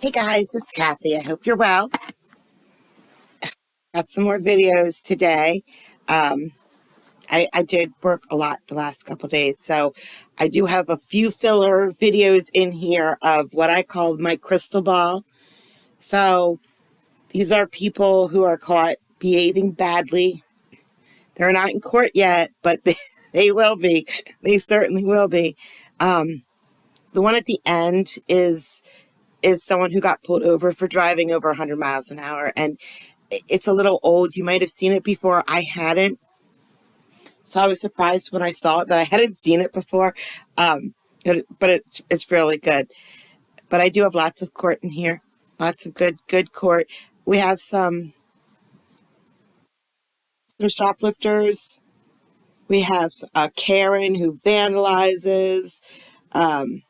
Hey guys, it's Kathy. I hope you're well. Got some more videos today. Um, I did work a lot the last couple days, so I do have a few filler videos in here of what I call my crystal ball. So these are people who are caught behaving badly. They're not in court yet, but they will be. They certainly will be. The one at the end is someone who got pulled over for driving over 100 miles an hour, and it's a little old. You might have seen it before. I hadn't. So I was surprised when I saw it that I hadn't seen it before. But it's really good. But I do have lots of court in here. Lots of good court. We have some shoplifters. We have a Karen who vandalizes. Um,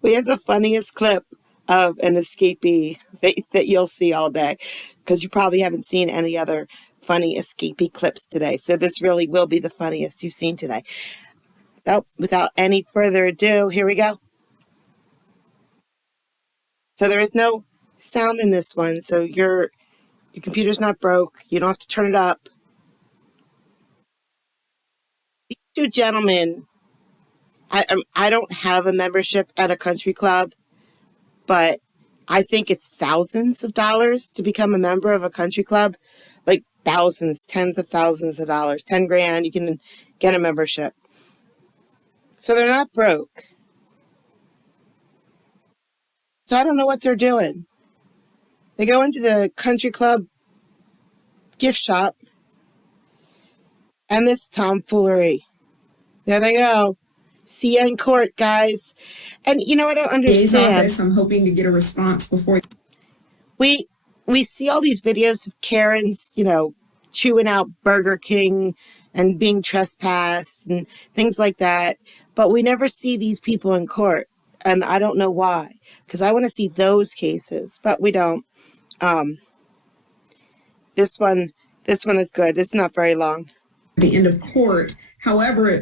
we have the funniest clip of an escapee that you'll see all day, because you probably haven't seen any other funny escapee clips today. So this really will be the funniest you've seen today. So without any further ado, here we go. So there is no sound in this one, so your computer's not broke. You don't have to turn it up. These two gentlemen, I don't have a membership at a country club, but I think it's thousands of dollars to become a member of a country club. Like thousands, tens of thousands of dollars, 10 grand, you can get a membership. So they're not broke. So I don't know what they're doing. They go into the country club gift shop, and this tomfoolery. There they go. See you in court, guys. And you know, I don't understand. I'm hoping to get a response before. We see all these videos of Karens, chewing out Burger King and being trespassed and things like that, but we never see these people in court, and I don't know why. Because I want to see those cases, but we don't. This one is good. It's not very long. The end of court. However,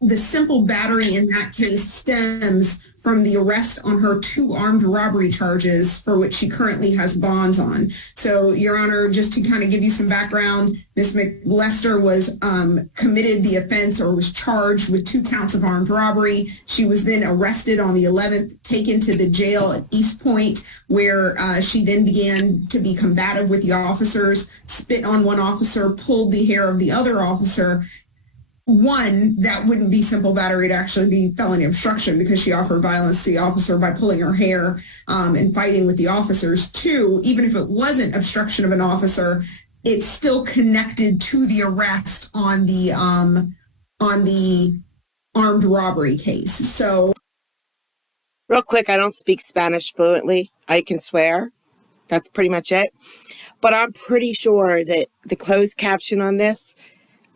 the simple battery in that case stems from the arrest on her 2 armed robbery charges for which she currently has bonds on. So, Your Honor, just to kind of give you some background, Ms. McLester was committed the offense or was charged with 2 counts of armed robbery. She was then arrested on the 11th, taken to the jail at East Point, where she then began to be combative with the officers, spit on one officer, pulled the hair of the other officer. One, that wouldn't be simple battery, to actually be felony obstruction because she offered violence to the officer by pulling her hair and fighting with the officers. 2, even if it wasn't obstruction of an officer, it's still connected to the arrest on the armed robbery case. So, real quick, I don't speak Spanish fluently. I can swear. That's pretty much it. But I'm pretty sure that the closed caption on this,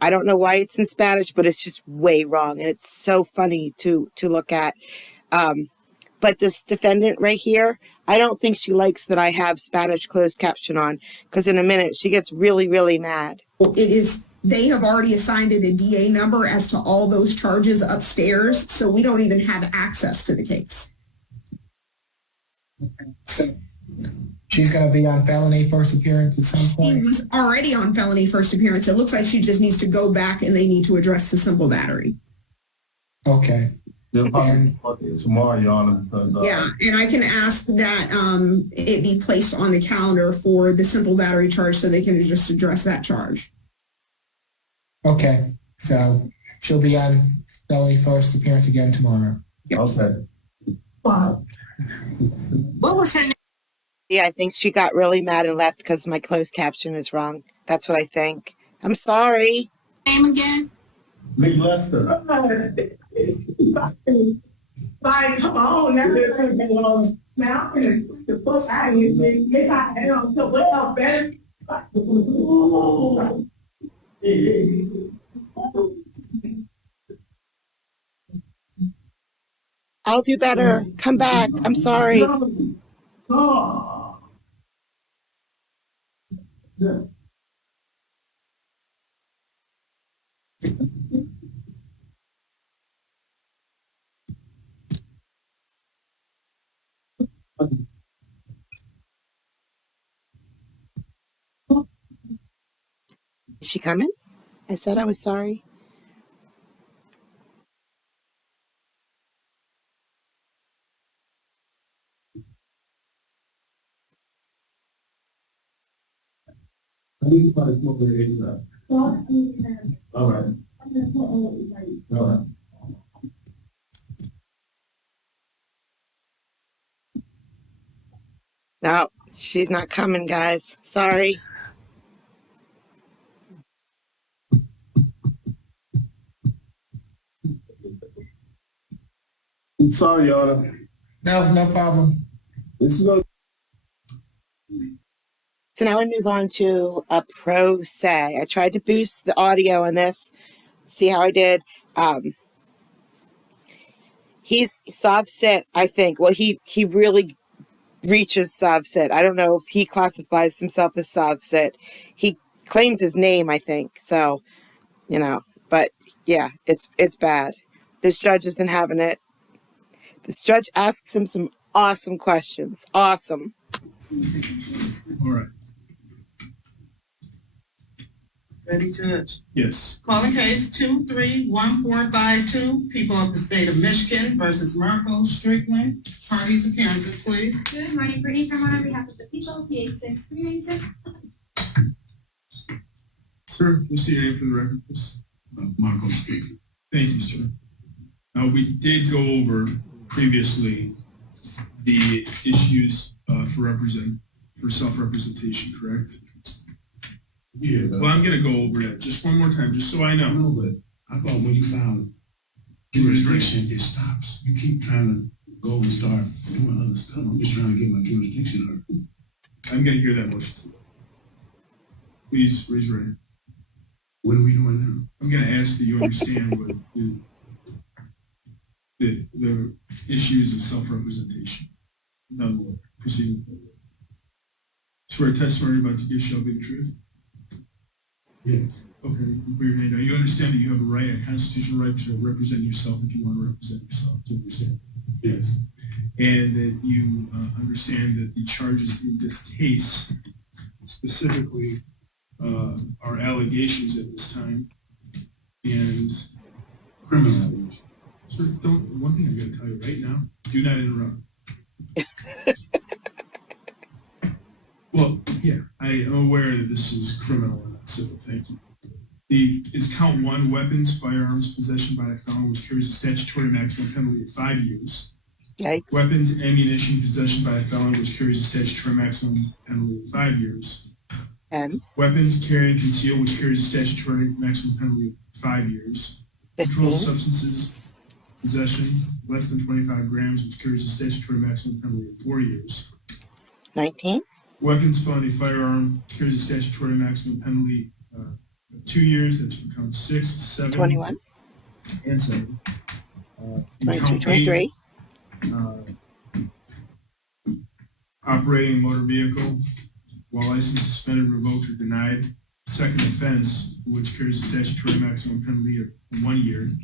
I don't know why it's in Spanish, but it's just way wrong. And it's so funny to look at. But this defendant right here, I don't think she likes that I have Spanish closed caption on, because in a minute she gets really, really mad. They have already assigned it a DA number as to all those charges upstairs, so we don't even have access to the case. So she's going to be on felony first appearance at some point? She was already on felony first appearance. It looks like she just needs to go back and they need to address the simple battery. Okay. Tomorrow, Your Honor, because yeah, and I can ask that it be placed on the calendar for the simple battery charge so they can just address that charge. Okay, so she'll be on felony first appearance again tomorrow. Yep. Okay. Wow. What was her name? Yeah, I think she got really mad and left because my closed caption is wrong. That's what I think. I'm sorry. Name again? McLester. Like, come on, now now I'm gonna tweet the fuck out of you, man. Get out down to well better. I'll do better. Come back. I'm sorry. Oh. Yeah. Is she coming? I said I was sorry. I think you probably smoke their eggs now. All right. All right. No, she's not coming, guys. Sorry. I'm sorry, Your Honor. No problem. This is gonna So now we move on to a pro se. I tried to boost the audio on this. See how I did. He's soft sit, I think. Well, he really reaches soft sit. I don't know if he classifies himself as soft sit. He claims his name, I think. So, but yeah, it's bad. This judge isn't having it. This judge asks him some awesome questions. Awesome. All right. Ready, Judge? Yes. Calling case 231452, people of the state of Michigan versus Marco Strickland. Parties appearances, please. Good morning, Brittany Fremont on behalf of the people, PA 6396. Sir, you see your name for the record, please? Marco Strickland. Thank you, sir. Now, we did go over previously the issues for self-representation, correct? Yeah. Well, I'm going to go over that just one more time, just so I know. No, but I thought when you found jurisdiction, it stops. You keep trying to go and start doing other stuff. I'm just trying to get my jurisdiction heard. I'm going to hear that motion. Please raise your hand. What are we doing now? I'm going to ask that you understand what the issues of self-representation. None more. Proceeding forward. Swear testimony about to give shall be the truth. Yes. Okay, you put your hand down. You understand that you have a right, a constitutional right to represent yourself if you want to represent yourself. Do you understand? Yes. And that you understand that the charges in this case specifically are allegations at this time. And Criminal allegations. sir, one thing I'm going to tell you right now, do not interrupt. Well, yeah, I am aware that this is criminal and not civil. Thank you. Is count one, weapons, firearms, possession by a felon, which carries a statutory maximum penalty of 5 years. Yikes. Weapons, ammunition, possession by a felon, which carries a statutory maximum penalty of 5 years. And Weapons, carry and conceal, which carries a statutory maximum penalty of 5 years. 15. Controlled substances, possession, less than 25 grams, which carries a statutory maximum penalty of 4 years. 19. Weapons, felony, firearm, carries a statutory maximum penalty of 2 years. That's for count 6, 7, 21. and 7. 22, Count 23. 8, operating a motor vehicle while license suspended, revoked, or denied. Second offense, which carries a statutory maximum penalty of 1 year.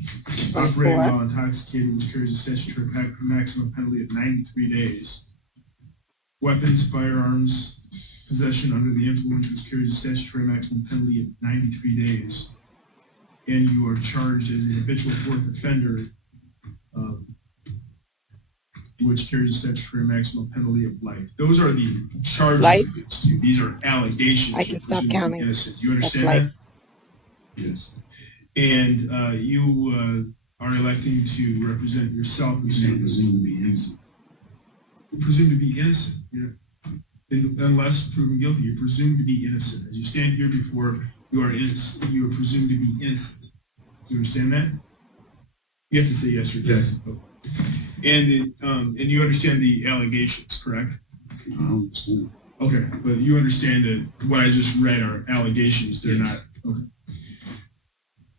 Operating while intoxicated, which carries a statutory maximum penalty of 93 days. Weapons, firearms, possession under the influence, which carries a statutory maximum penalty of 93 days. And you are charged as a habitual fourth offender, which carries a statutory maximum penalty of life. Those are the charges Life? against you. These are allegations. I can stop You're counting. innocent. You That's understand life. that? Yes. And you are electing to represent yourself. You say presumed to be innocent. Presumed to be innocent. Unless proven guilty, you're presumed to be innocent. As you stand here before, you are innocent. You are presumed to be innocent. You understand that? You have to say yes or no. Yes. And you understand the allegations, correct? I understand. Okay, but you understand that what I just read are allegations. They're Yes. not. Okay.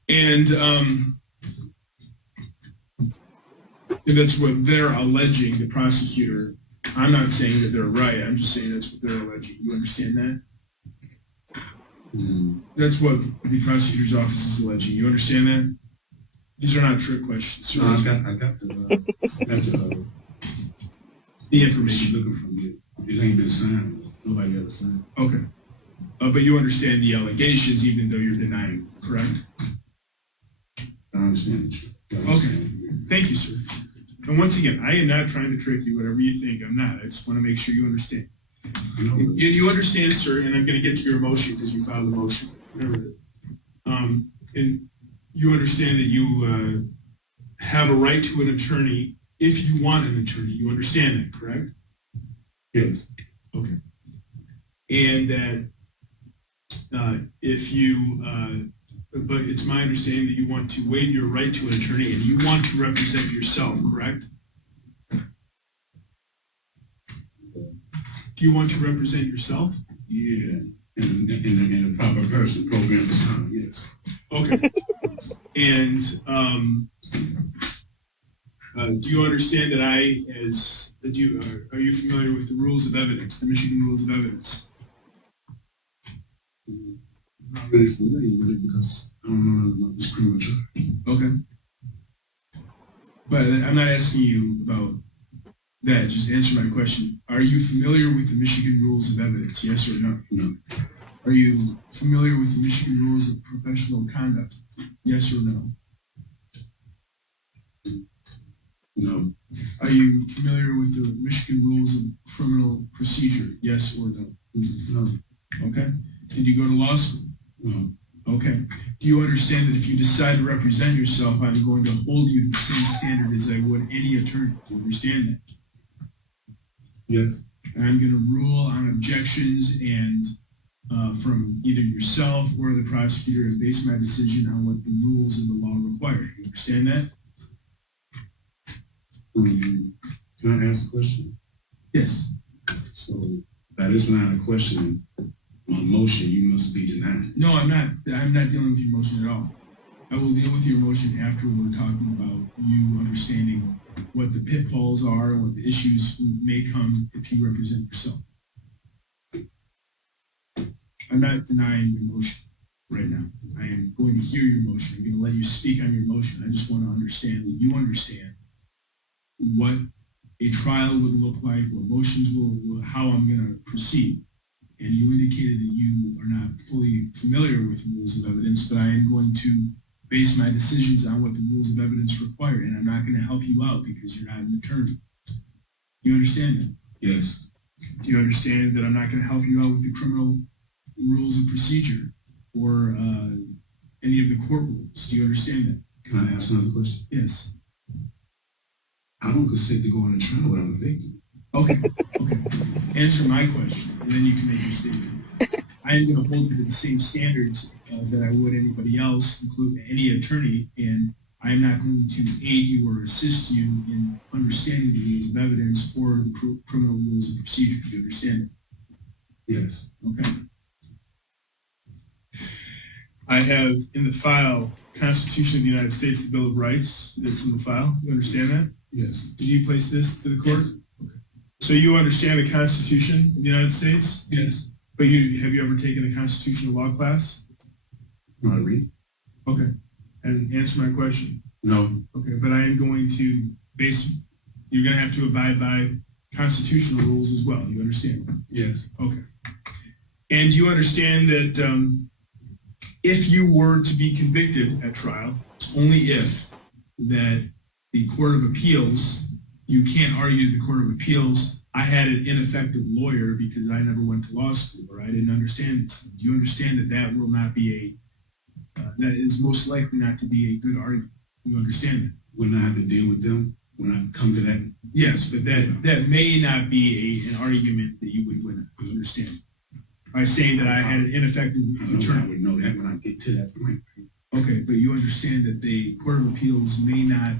And that's what they're alleging, the prosecutor. I'm not saying that they're right. I'm just saying that's what they're alleging. You understand that? That's what the prosecutor's office is alleging. You understand that? These are not trick questions. No, I got the the information. looking from you. It ain't been signed. Nobody ever signed. Okay. But you understand the allegations even though you're denying, correct? I understand. Okay. Thank you, sir. And once again, I am not trying to trick you, whatever you think. I'm not. I just want to make sure you understand. You understand, sir, and I'm going to get to your motion because you filed the motion. And you understand that you have a right to an attorney if you want an attorney. You understand that, correct? Yes. Okay. And that if you, but it's my understanding that you want to waive your right to an attorney and you want to represent yourself, correct? Do you want to represent yourself? Yeah. In the proper person, program design, yes. Okay. And do you understand that are you familiar with the rules of evidence, the Michigan rules of evidence? I'm not really familiar with it because I don't know nothing about this criminal charge. Okay. But I'm not asking you about that. Just answer my question. Are you familiar with the Michigan rules of evidence? Yes or no? No. Are you familiar with the Michigan rules of professional conduct? Yes or no? No. Are you familiar with the Michigan rules of criminal procedure? Yes or no? No. Okay. Did you go to law school? No. Okay. Do you understand that if you decide to represent yourself, I'm going to hold you to the same standard as I would any attorney? Do you understand that? Yes. And I'm going to rule on objections and from either yourself or the prosecutor and base my decision on what the rules of the law require. You understand that? Can I ask a question? Yes. So that is not a question. On motion, you must be denied. No, I'm not. I'm not dealing with your motion at all. I will deal with your motion after we're talking about you understanding what the pitfalls are and what the issues may come if you represent yourself. I'm not denying your motion right now. I am going to hear your motion. I'm going to let you speak on your motion. I just want to understand that you understand what a trial would look like, what motions will how I'm going to proceed. And you indicated that you are not fully familiar with the rules of evidence, but I am going to base my decisions on what the rules of evidence require, and I'm not going to help you out because you're not an attorney. You understand that? Yes. Do you understand that I'm not going to help you out with the criminal rules of procedure or any of the court rules? Do you understand that? Can I ask another question? Yes. I don't consent to go on a trial without a victim. Okay. Okay. Answer my question, and then you can make your statement. I am going to hold you to the same standards that I would anybody else, including any attorney, and I am not going to aid you or assist you in understanding the rules of evidence or the criminal rules of procedure. Do you understand it? Yes. Okay. I have in the file Constitution of the United States, the Bill of Rights that's in the file. You understand that? Yes. Did you place this to the court? Yes. Okay. So you understand the Constitution of the United States? Yes. But have you ever taken a constitutional law class? Not read. Okay. And answer my question. No. Okay, but I am going to you're going to have to abide by constitutional rules as well. You understand? Yes. Okay. And you understand that if you were to be convicted at trial, it's only if that the Court of Appeals, you can't argue to the Court of Appeals, I had an ineffective lawyer because I never went to law school or I didn't understand this. Do you understand that that will not be that is most likely not to be a good argument? You understand that? When I have to deal with them, when I come to that? Yes, but that may not be an argument that you would win. You understand? By saying that I had an ineffective attorney. I would know that when I get to that point. Okay, but you understand that the Court of Appeals may not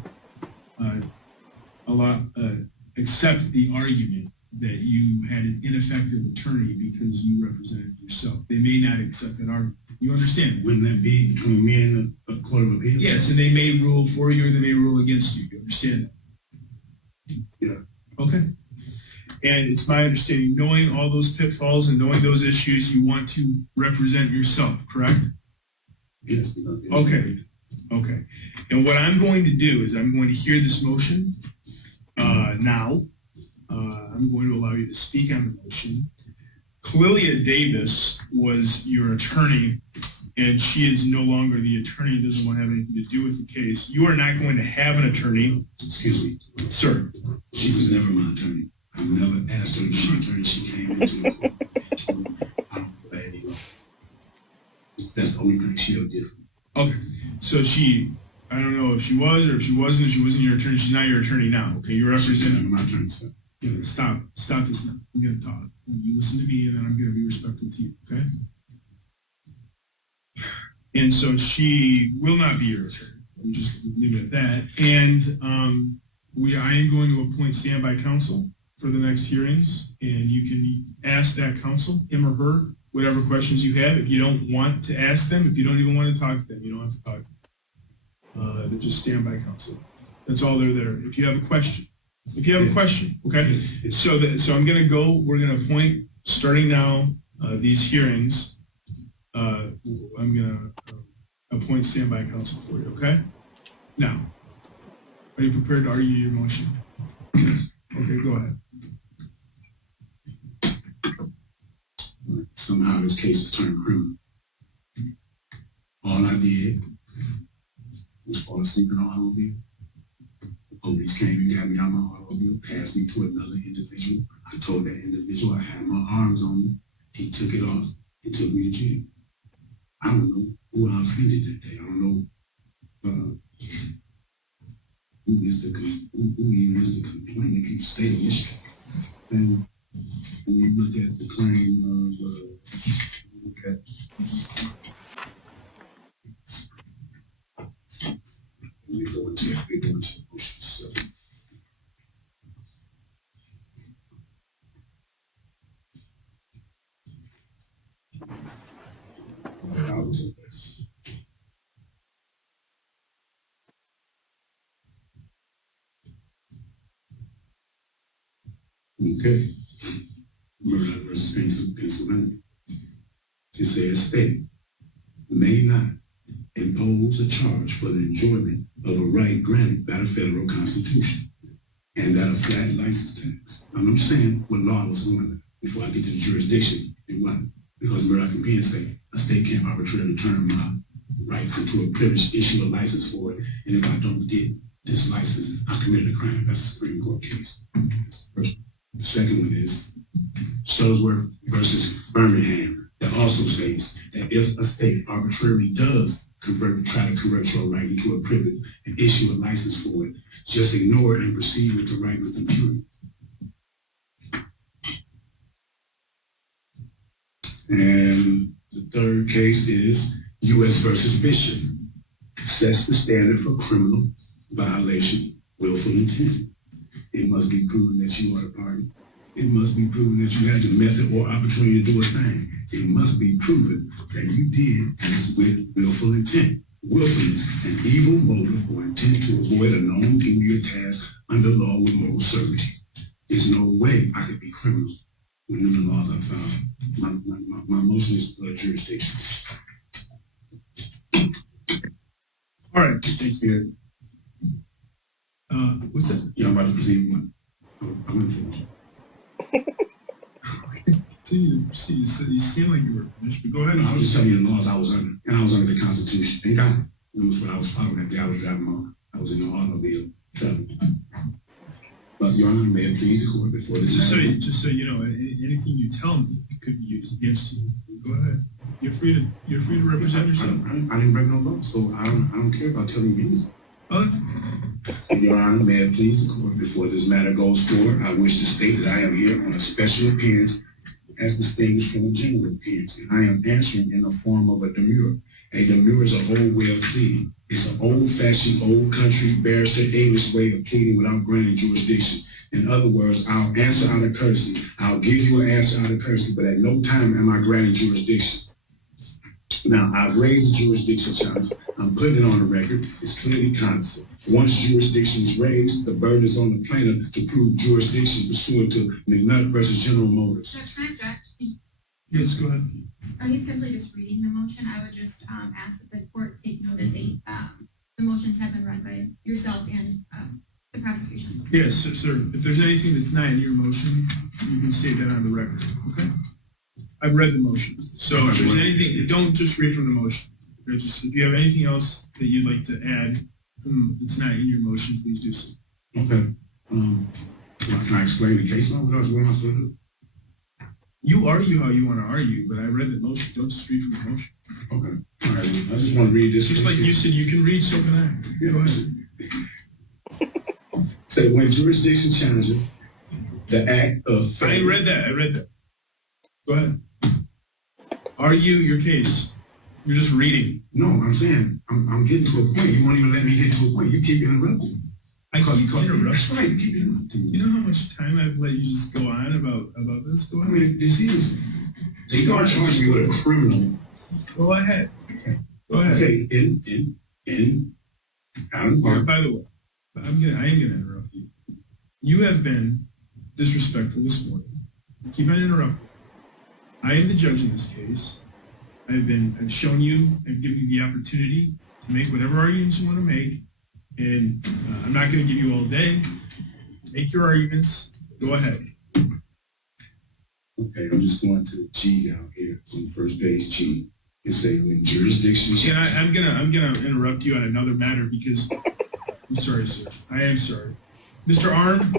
accept the argument that you had an ineffective attorney because you represented yourself. They may not accept that argument. You understand? Wouldn't that be between me and the Court of Appeals? Yes, and they may rule for you or they may rule against you. You understand that? Yeah. Okay. And it's my understanding, knowing all those pitfalls and knowing those issues, you want to represent yourself, correct? Yes. Okay. Okay. And what I'm going to do is I'm going to hear this motion now. I'm going to allow you to speak on the motion. Clelia Davis was your attorney, and she is no longer the attorney and doesn't want to have anything to do with the case. You are not going to have an attorney. Excuse me. Sir. She was never my attorney. I never asked her to be my attorney. She came into the court. I don't play any law. That's the only thing she ever did for me. Okay. So she, I don't know if she was or if she wasn't your attorney. She's not your attorney now. Okay. You're representing. My attorney, sir. Yeah, stop this now. I'm going to talk. You listen to me, and then I'm going to be respectful to you, okay? And so she will not be your attorney. We just leave it at that. And I am going to appoint standby counsel for the next hearings, and you can ask that counsel, him or her, whatever questions you have. If you don't want to ask them, if you don't even want to talk to them, you don't have to talk to them. They're just standby counsel. That's all they're there. If you have a question. If you have a question, okay? So I'm going to go, we're going to appoint, starting now, these hearings, I'm going to appoint standby counsel for you, okay? Now, are you prepared to argue your motion? Okay, go ahead. Somehow this case has turned criminal. All I did was fall asleep in an automobile. Police came and got me out of my automobile, passed me to another individual. I told that individual I had my arms on me. He took it off and took me to jail. I don't know who I offended that day. I don't know who even is the complainant. Keeps stating this. And when you look at the claim of we go into the motion. So. Okay. Murdoch versus Pennsylvania. It says state may not impose a charge for the enjoyment of a right granted by the federal constitution and that a flat license tax. I'm saying what law was going before I get to the jurisdiction and what, because Murdoch and Penn say a state can't arbitrarily turn my rights into a privileged issue a license for it, and if I don't get this license, I committed a crime. That's a Supreme Court case. The second one is Shuttlesworth versus Birmingham, that also states that if a state arbitrarily does try to convert your right into a privilege and issue a license for it, just ignore it and proceed with the right with impunity. And the third case is U.S. versus Bishop. Sets the standard for criminal violation, willful intent. It must be proven that you are the party. It must be proven that you had the method or opportunity to do a thing. It must be proven that you did this with willful intent. Willfulness, an evil motive or intent to avoid a known duty or task under law with moral certainty. There's no way I could be criminal within the laws I found. My motion is jurisdiction. All right, thank you. What's that? Yeah, I'm about to proceed with I'm in for You seem like you were finished, but go ahead. I was just telling you the laws I was under, and I was under the Constitution. And God, it was what I was following that day. I was driving I was in the automobile traveling. But Your Honor, may it please the court before this. Just so you know, anything you tell me could be used against you. Go ahead. You're free to represent yourself. I didn't break no law, so I don't care about telling you anything. Your Honor, may it please the court before this matter goes forward, I wish to state that I am here on a special appearance as distinguished from a general appearance, and I am answering in the form of a demurrer. A demurrer is an old way of pleading. It's an old-fashioned, old country barrister English way of pleading without granting jurisdiction. In other words, I'll answer out of courtesy. I'll give you an answer out of courtesy, but at no time am I granting jurisdiction. Now, I've raised the jurisdiction challenge. I'm putting it on the record. It's clearly constant. Once jurisdiction is raised, the burden is on the plaintiff to prove jurisdiction pursuant to McNutt versus General Motors. Judge, can I object? Yes, go ahead. Are you simply just reading the motion? I would just ask that the court take notice that the motions have been read by yourself and the prosecution. Yes, sir. If there's anything that's not in your motion, you can state that on the record, okay? I've read the motion. So if there's anything, don't just read from the motion. Just if you have anything else that you'd like to add that's not in your motion, please do so. Okay. Can I explain the case law? What else am I supposed to do? You argue how you want to argue, but I read the motion. Don't just read from the motion. Okay. All right. I just want to read this. Just like you said, you can read, so can I. Go ahead. Say when jurisdiction challenges the act of. I read that. Go ahead. Argue your case. You're just reading. No, I'm saying I'm getting to a point. You won't even let me get to a point. You keep interrupting. Because that's right. You keep interrupting. You know how much time I've let you just go on about this? Go ahead. I mean, this is. They are charging me with a criminal. Go ahead. Go ahead. Okay. In Allen Park. By the way, I am gonna interrupt you. You have been disrespectful this morning. Keep on interrupting. I am the judge in this case. I've shown you and given you the opportunity to make whatever arguments you want to make, and I'm not going to give you all day. Make your arguments. Go ahead. Okay, I'm just going to G down here on the first page. G. It say when jurisdiction. And I'm gonna interrupt you on another matter because I'm sorry, sir. I am sorry, Mr. Arm.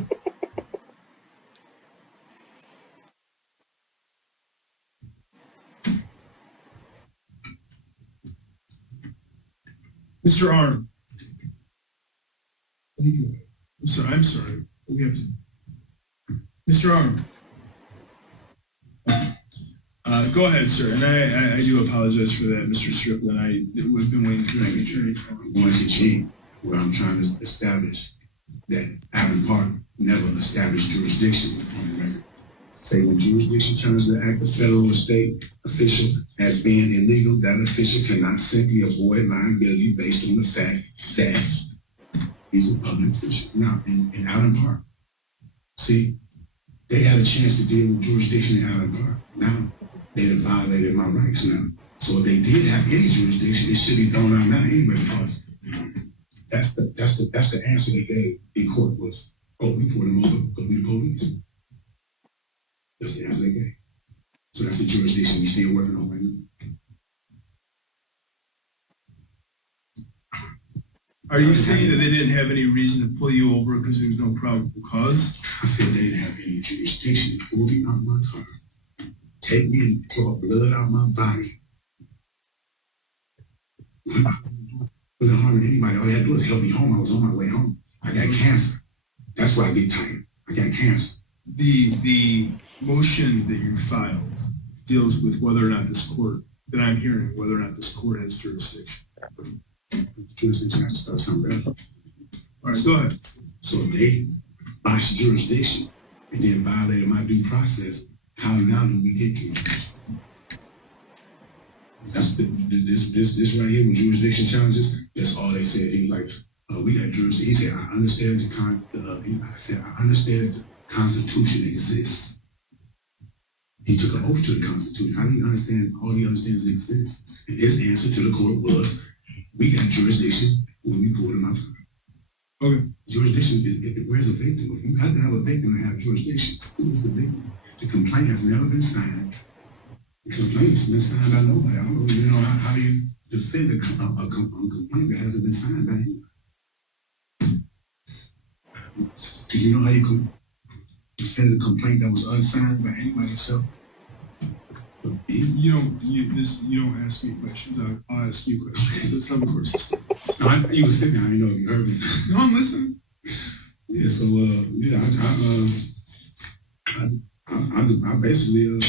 Mr. Arm. I'm sorry. We have to. Mr. Arm. Go ahead, sir. And I do apologize for that, Mr. Strickland. We've been waiting for that attorney. I'm going to G, where I'm trying to establish that Allen Park never established jurisdiction on the record. Say when jurisdiction challenges the act of federal or state official as being illegal, that official cannot simply avoid liability based on the fact that he's a public official. Now, in Allen Park, see, they had a chance to deal with jurisdiction in Allen Park. Now, they have violated my rights now. So if they did have any jurisdiction, it should be thrown out now anyway, because that's the answer they gave in court was, oh, we pulled them over because we the police. That's the answer they gave. So that's the jurisdiction we still working on right now. Are you saying that they didn't have any reason to pull you over because there was no probable cause? I said they didn't have any jurisdiction to pull me out of my car, take me and draw blood out my body. Wasn't harming anybody. All they had to do was help me home. I was on my way home. I got cancer. That's why I get tired. I got cancer. The motion that you filed deals with whether or not this court, that I'm hearing, whether or not this court has jurisdiction. Jurisdiction has to start somewhere else. All right, go ahead. So if they botched jurisdiction and then violated my due process, how now do we get jurisdiction? That's this right here with jurisdiction challenges. That's all they said. He was like, we got jurisdiction. He said, I understand I understand that the Constitution exists. He took an oath to the Constitution. How do you understand all he understands exists? And his answer to the court was, we got jurisdiction when we pulled him out. Okay. Jurisdiction, where's the victim? You have to have a victim to have jurisdiction. Who is the victim? The complaint has never been signed. The complaint has been signed by nobody. I don't really know how do you defend a complaint that hasn't been signed by anybody. Do you know how you can defend a complaint that was unsigned by anybody yourself? You don't ask me questions. I'll ask you questions. That's how the course is. No, you were sitting there. I didn't know if you heard me. No, I'm listening. Yeah. So I basically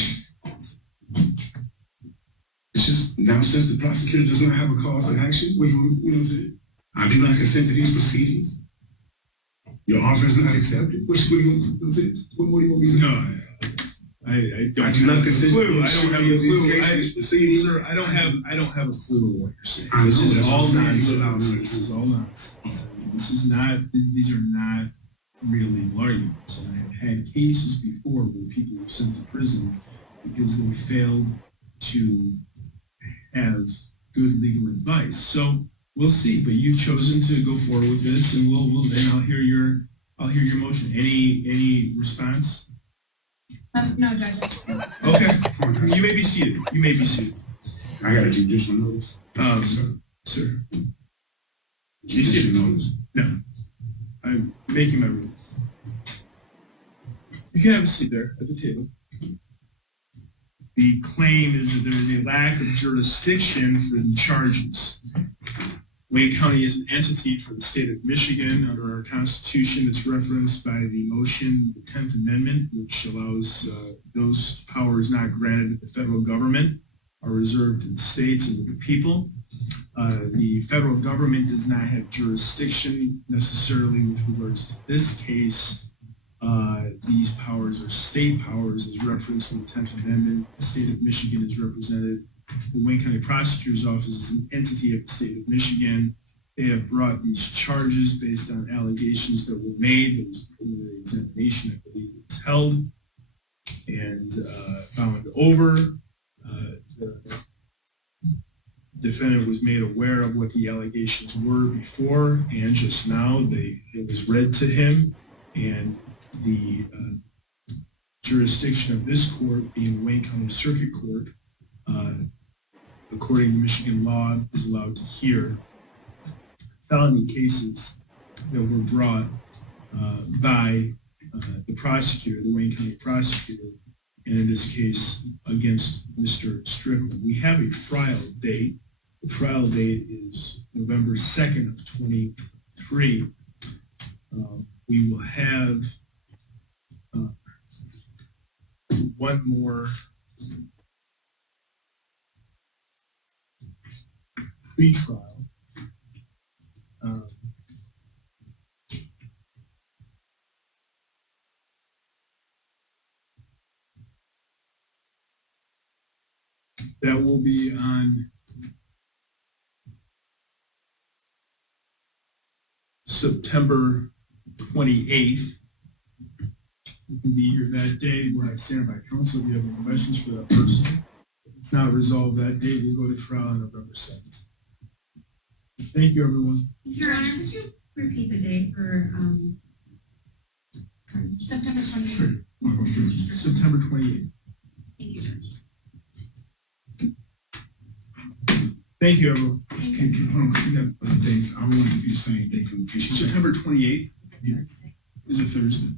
it's just now since the prosecutor does not have a cause of action, what do you know what I'm saying? I do not consent to these proceedings. Your offer is not accepted. What more do you want me to say? No. I do not consent. I don't have a clue. Sir, I don't have a clue what you're saying. This is all nonsense. This is all nonsense. These are not real legal arguments. And I've had cases before where people were sent to prison because they failed to have good legal advice. So we'll see. But you've chosen to go forward with this, and I'll hear your motion. Any response? No, Judge. Okay. You may be seated. You may be seated. I got a judicial notice. Sir. Judicial notice. No. I'm making my rule. You can have a seat there at the table. The claim is that there is a lack of jurisdiction for the charges. Wayne County is an entity for the state of Michigan under our Constitution. It's referenced by the motion, the 10th Amendment, which allows those powers not granted to the federal government are reserved to the states and to the people. The federal government does not have jurisdiction necessarily with regards to this case. These powers are state powers as referenced in the 10th Amendment. The state of Michigan is represented. The Wayne County Prosecutor's Office is an entity of the state of Michigan. They have brought these charges based on allegations that were made. There was a preliminary examination, I believe, that was held and found over. The defendant was made aware of what the allegations were before and just now. It was read to him, and the jurisdiction of this court, being Wayne County Circuit Court, according to Michigan law, is allowed to hear felony cases that were brought by the prosecutor, the Wayne County prosecutor, and in this case against Mr. Strickland. We have a trial date. The trial date is November 2nd of 2023. We will have one more pre-trial. That will be on September 28th. You can be here that day where I stand by counsel. If you have any questions for that person, if it's not resolved that day, we'll go to trial on November 7th. Thank you, everyone. Your Honor, would you repeat the date for September 28th? Sure. September 28th. Thank you, Judge. Thank you, everyone. Thank Can you. you got dates? I want to give you the same date from September 28th is a Thursday.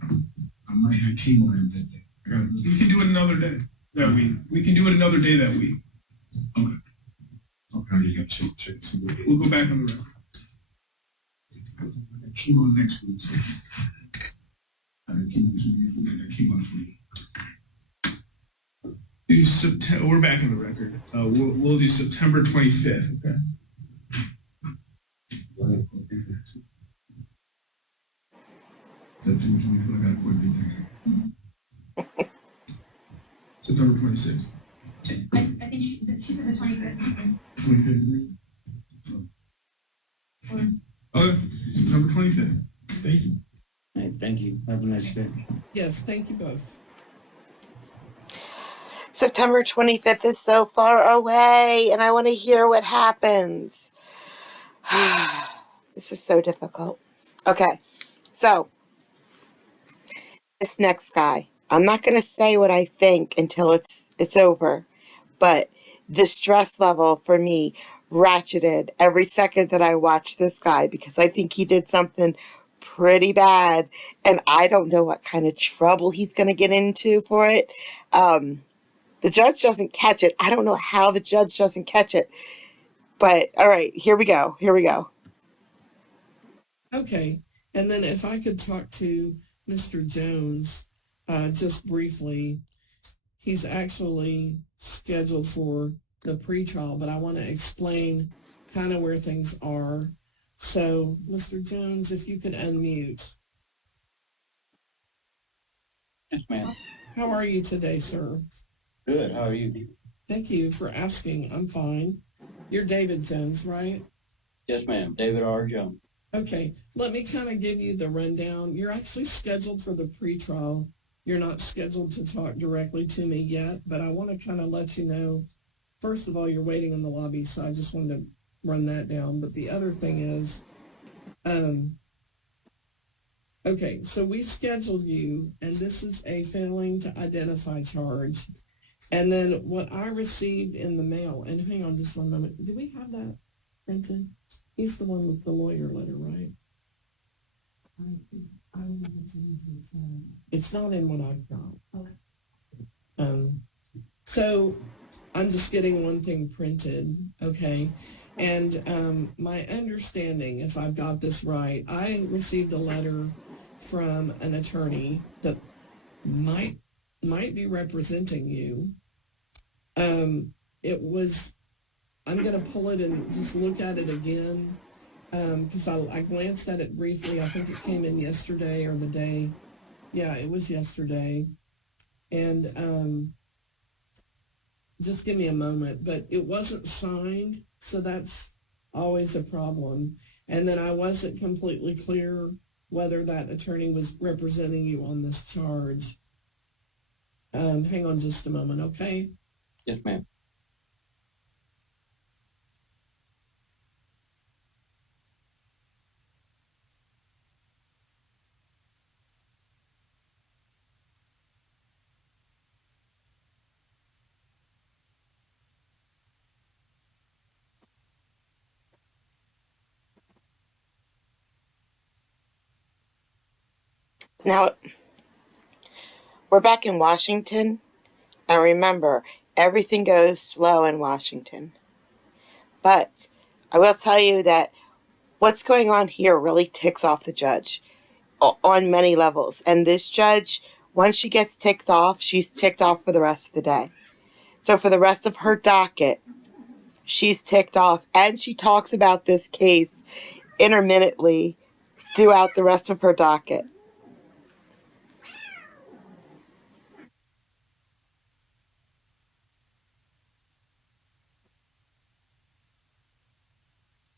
I might have chemo in that day. I got We can do it another day that week. We can do it another day that week. Okay. I just got to check. We'll go back on the record. I got chemo next week. So I got chemo this week. I got chemo this week. Do September. We're back on the record. We'll do September 25th. Okay. September 25th. I got 40 days. September 26th. I think she said the 25th. 25th. Okay. September 25th. Thank you. Hey, thank you. Have a nice day. Yes, thank you both. September 25th is so far away, and I want to hear what happens. This is so difficult. Okay, so this next guy, I'm not going to say what I think until it's over, but the stress level for me ratcheted every second that I watched this guy because I think he did something pretty bad, and I don't know what kind of trouble he's going to get into for it. The judge doesn't catch it. I don't know how the judge doesn't catch it. But, all right, here we go. Here we go. Okay. And then if I could talk to Mr. Jones just briefly. He's actually scheduled for the pretrial, but I want to explain kind of where things are. So, Mr. Jones, if you could unmute. Yes, ma'am. How are you today, sir? Good. How are you? Thank you for asking. I'm fine. You're David Jones, right? Yes, ma'am. David R. Jones. Okay. Let me kind of give you the rundown. You're actually scheduled for the pretrial. You're not scheduled to talk directly to me yet, but I want to kind of let you know, first of all, you're waiting in the lobby, so I just wanted to run that down. But the other thing is, okay, so we scheduled you, and this is a failing to identify charge. And then what I received in the mail, and hang on just one moment. Do we have that printed? He's the one with the lawyer letter, right? It's not in what I've got. Okay. So I'm just getting one thing printed, okay? And my understanding, if I've got this right, I received a letter from an attorney that might be representing you. It was, I'm gonna pull it and just look at it again, because I glanced at it briefly. I think it came in yesterday or the day. Yeah, it was yesterday. And just give me a moment, but it wasn't signed, so that's always a problem. And then I wasn't completely clear whether that attorney was representing you on this charge. Hang on just a moment, okay? Yes, ma'am. Now, we're back in Washington, and remember, everything goes slow in Washington. But I will tell you that what's going on here really ticks off the judge on many levels. And this judge, once she gets ticked off, she's ticked off for the rest of the day. So for the rest of her docket, she's ticked off. And she talks about this case intermittently throughout the rest of her docket.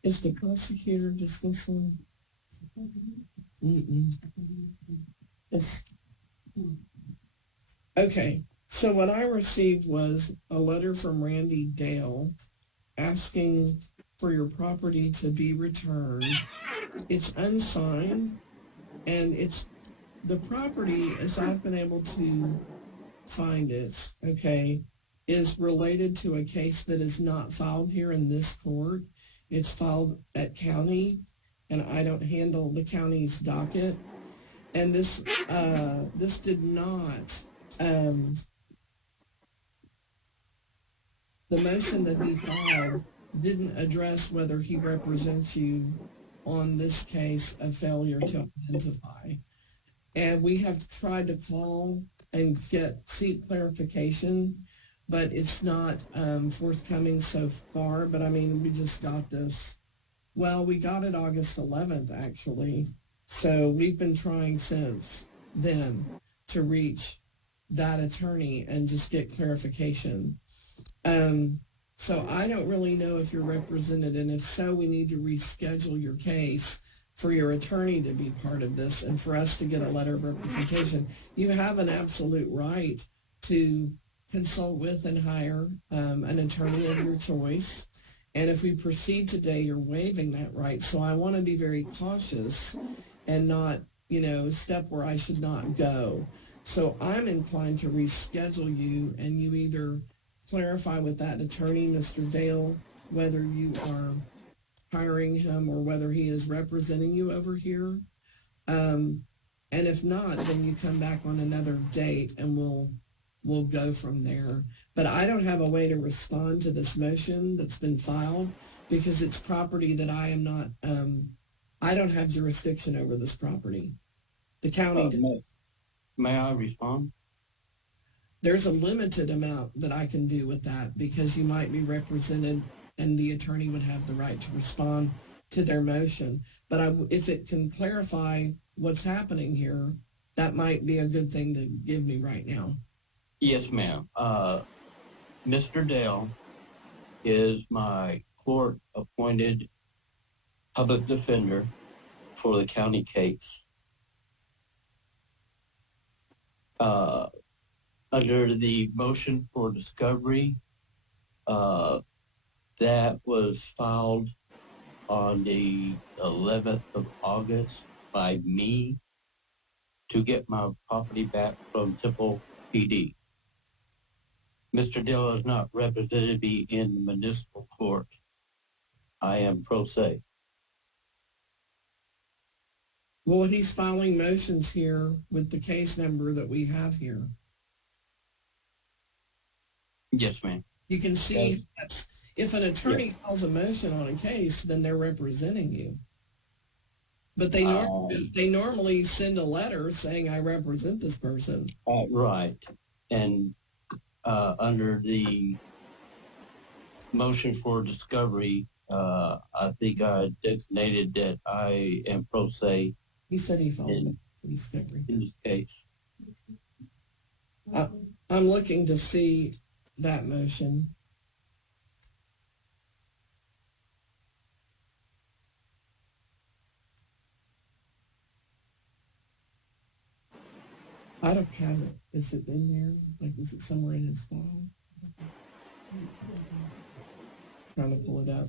Is the prosecutor dismissing? Mm-mm. It's okay. So what I received was a letter from Randy Dale asking for your property to be returned. It's unsigned, and it's the property, as I've been able to find it, okay, is related to a case that is not filed here in this court. It's filed at county, and I don't handle the county's docket. And this did not, the motion that he filed didn't address whether he represents you on this case of failure to identify. And we have tried to call and seek clarification, but it's not forthcoming so far. But I mean, we just got this. Well, we got it August 11th, actually. So we've been trying since then to reach that attorney and just get clarification. So I don't really know if you're represented, and if so, we need to reschedule your case for your attorney to be part of this and for us to get a letter of representation. You have an absolute right to consult with and hire an attorney of your choice. And if we proceed today, you're waiving that right. So I want to be very cautious and not, step where I should not go. So I'm inclined to reschedule you, and you either clarify with that attorney, Mr. Dale, whether you are hiring him or whether he is representing you over here. And if not, then you come back on another date and we'll go from there. But I don't have a way to respond to this motion that's been filed because it's property that I am not, I don't have jurisdiction over this property. The county. May I respond? There's a limited amount that I can do with that because you might be represented and the attorney would have the right to respond to their motion. But if it can clarify what's happening here, that might be a good thing to give me right now. Yes, ma'am. Mr. Dale is my court-appointed public defender for the county case. Under the motion for discovery, that was filed on the 11th of August by me to get my property back from Temple PD. Mr. Dill has not represented me in the municipal court. I am pro se. Well, he's filing motions here with the case number that we have here. Yes, ma'am. You can see that's, if an attorney files a motion on a case, then they're representing you. But they normally send a letter saying, I represent this person. Right. And under the motion for discovery, I think I designated that I am pro se. He said he filed for discovery. In this case. I'm looking to see that motion. I don't have it. Is it in there? Like, is it somewhere in his file? Trying to pull it up.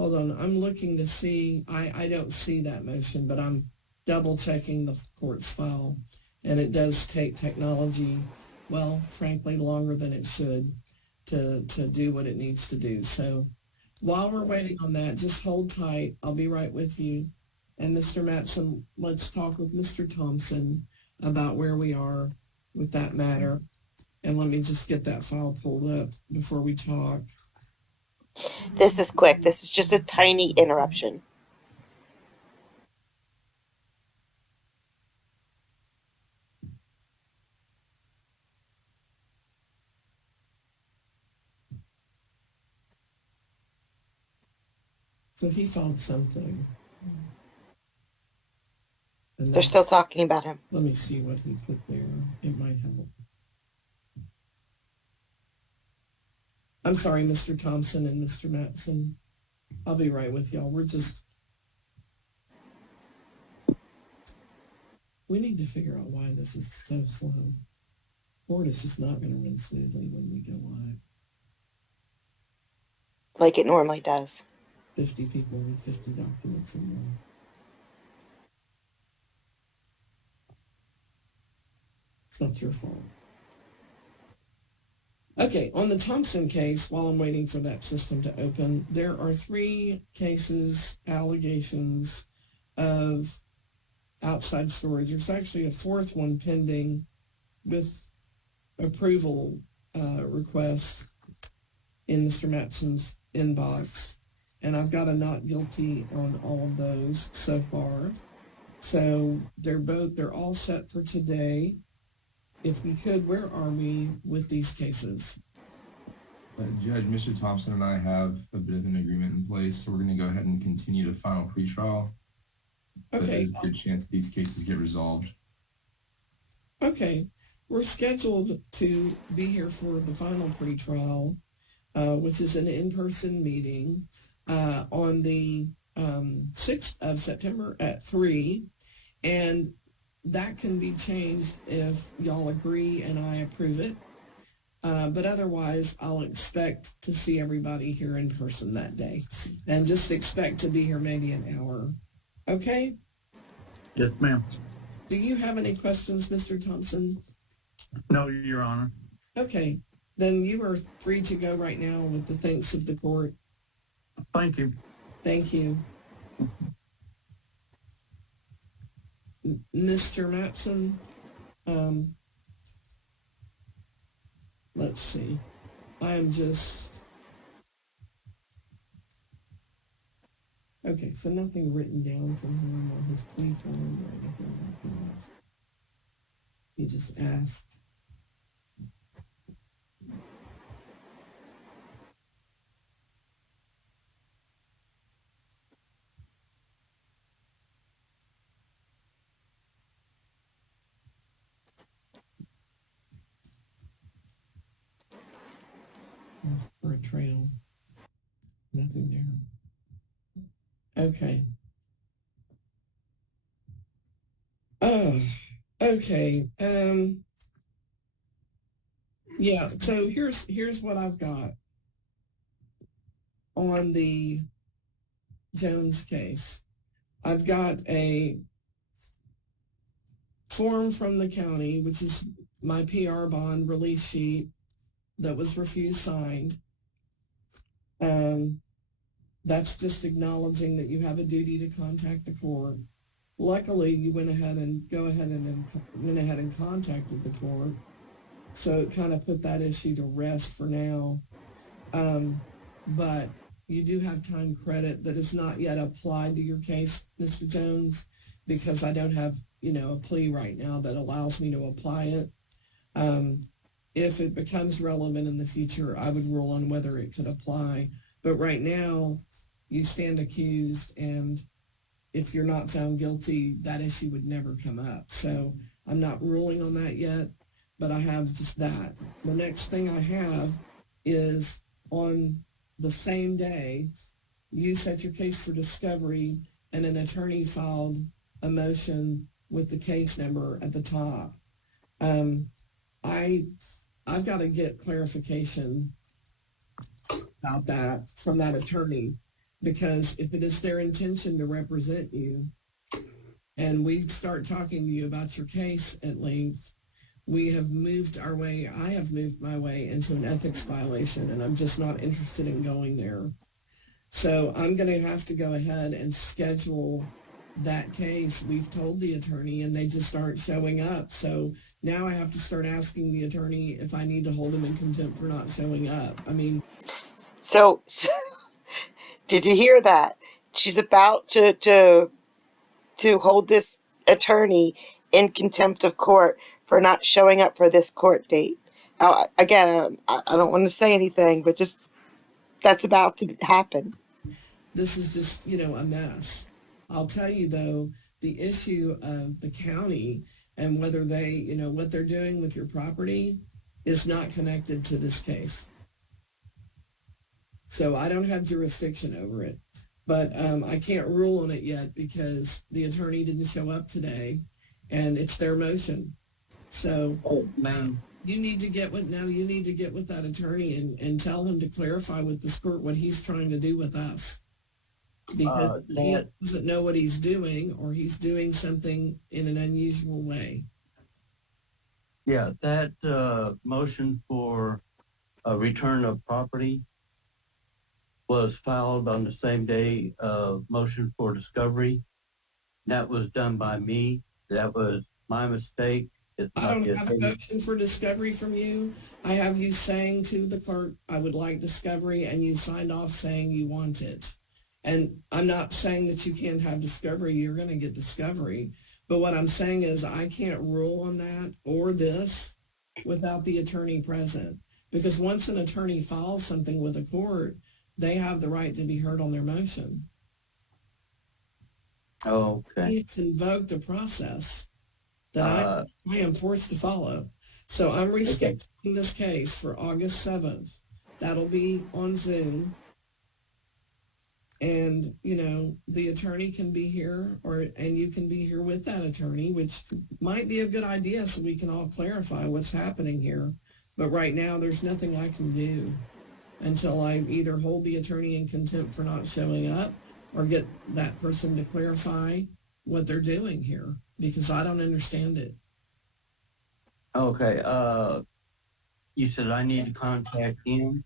Hold on. I'm looking to see. I don't see that motion, but I'm double checking the court's file. And it does take technology, well, frankly, longer than it should to do what it needs to do. So while we're waiting on that, just hold tight. I'll be right with you. And Mr. Matson, let's talk with Mr. Thompson about where we are with that matter. And let me just get that file pulled up before we talk. This is quick. This is just a tiny interruption. So he found something. They're still talking about him. Let me see what he put there. It might help. I'm sorry, Mr. Thompson and Mr. Matson. I'll be right with y'all. We need to figure out why this is so slow. Board is just not going to run smoothly when we go live. Like it normally does. 50 people with 50 documents in there. It's not your fault. Okay, on the Thompson case, while I'm waiting for that system to open, there are 3 cases, allegations of outside storage. There's actually a 4th one pending with approval request in Mr. Matson's inbox. And I've got a not guilty on all of those so far. So they're all set for today. If we could, where are we with these cases? Judge, Mr. Thompson and I have a bit of an agreement in place, so we're going to go ahead and continue to final pretrial. Okay. There's a good chance these cases get resolved. Okay. We're scheduled to be here for the final pretrial, which is an in-person meeting on the 6th of September at 3. And that can be changed if y'all agree and I approve it. But otherwise, I'll expect to see everybody here in person that day. And just expect to be here maybe an hour. Okay? Yes, ma'am. Do you have any questions, Mr. Thompson? No, Your Honor. Okay. Then you are free to go right now with the thanks of the court. Thank you. Thank you. Mr. Matson, let's see. I am just... Okay, so nothing written down from him on his plea form or anything like that. He just asked. For a trail. Nothing there. Okay. Oh, okay. Yeah, so here's what I've got on the Jones case. I've got a form from the county, which is my PR bond release sheet that was refused signed. That's just acknowledging that you have a duty to contact the court. Luckily, you went ahead and contacted the court. So it kind of put that issue to rest for now. But you do have time credit that is not yet applied to your case, Mr. Jones, because I don't have, a plea right now that allows me to apply it. If it becomes relevant in the future, I would rule on whether it could apply. But right now, you stand accused, and if you're not found guilty, that issue would never come up. So I'm not ruling on that yet, but I have just that. The next thing I have is on the same day, you set your case for discovery, and an attorney filed a motion with the case number at the top. I've got to get clarification about that from that attorney, because if it is their intention to represent you and we start talking to you about your case at length, I have moved my way into an ethics violation, and I'm just not interested in going there. So I'm going to have to go ahead and schedule that case. We've told the attorney, and they just aren't showing up. So now I have to start asking the attorney if I need to hold him in contempt for not showing up. I mean, So did you hear that? She's about to hold this attorney in contempt of court for not showing up for this court date. Again, I don't want to say anything, but just that's about to happen. This is just, a mess. I'll tell you, though, the issue of the county and whether they, what they're doing with your property is not connected to this case. So I don't have jurisdiction over it, but I can't rule on it yet because the attorney didn't show up today, and it's their motion. So you need to get with that attorney and tell him to clarify with this court what he's trying to do with us. Because he doesn't know what he's doing, or he's doing something in an unusual way. Yeah, that motion for a return of property was filed on the same day of motion for discovery. That was done by me. That was my mistake. I don't have a motion for discovery from you. I have you saying to the clerk, I would like discovery, and you signed off saying you want it. And I'm not saying that you can't have discovery. You're going to get discovery. But what I'm saying is I can't rule on that or this without the attorney present. Because once an attorney files something with a court, they have the right to be heard on their motion. Oh, okay. It's invoked a process that I am forced to follow. So I'm rescheduling this case for August 7th. That'll be on Zoom. And, the attorney can be here, and you can be here with that attorney, which might be a good idea so we can all clarify what's happening here. But right now, there's nothing I can do until I either hold the attorney in contempt for not showing up or get that person to clarify what they're doing here, because I don't understand it. Okay. You said I need to contact him?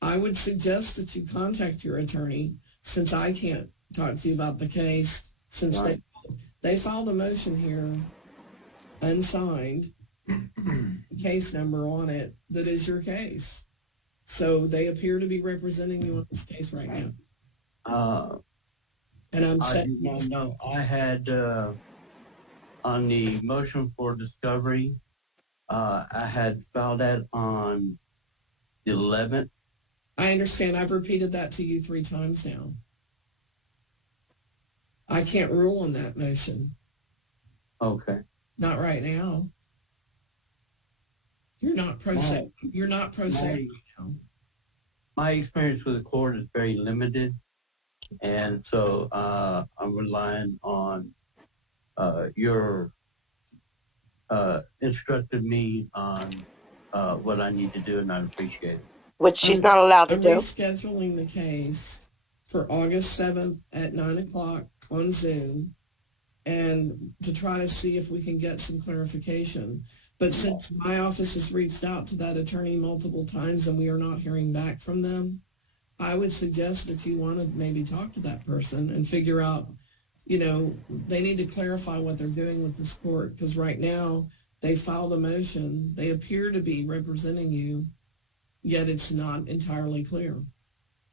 I would suggest that you contact your attorney, since I can't talk to you about the case, since they filed a motion here, unsigned, case number on it, that is your case. So they appear to be representing you on this case right now. And I'm saying, no, I had on the motion for discovery, I had filed that on the 11th. I understand. I've repeated that to you 3 times now. I can't rule on that motion. Okay. Not right now. You're not pro se. You're not pro se right now. My experience with the court is very limited, and so I'm relying on your instructed me on what I need to do, and I appreciate it. Which she's not allowed to do. I'm rescheduling the case for August 7th at 9 o'clock on Zoom and to try to see if we can get some clarification. But since my office has reached out to that attorney multiple times and we are not hearing back from them, I would suggest that you want to maybe talk to that person and figure out, they need to clarify what they're doing with this court, because right now they filed a motion. They appear to be representing you, yet it's not entirely clear.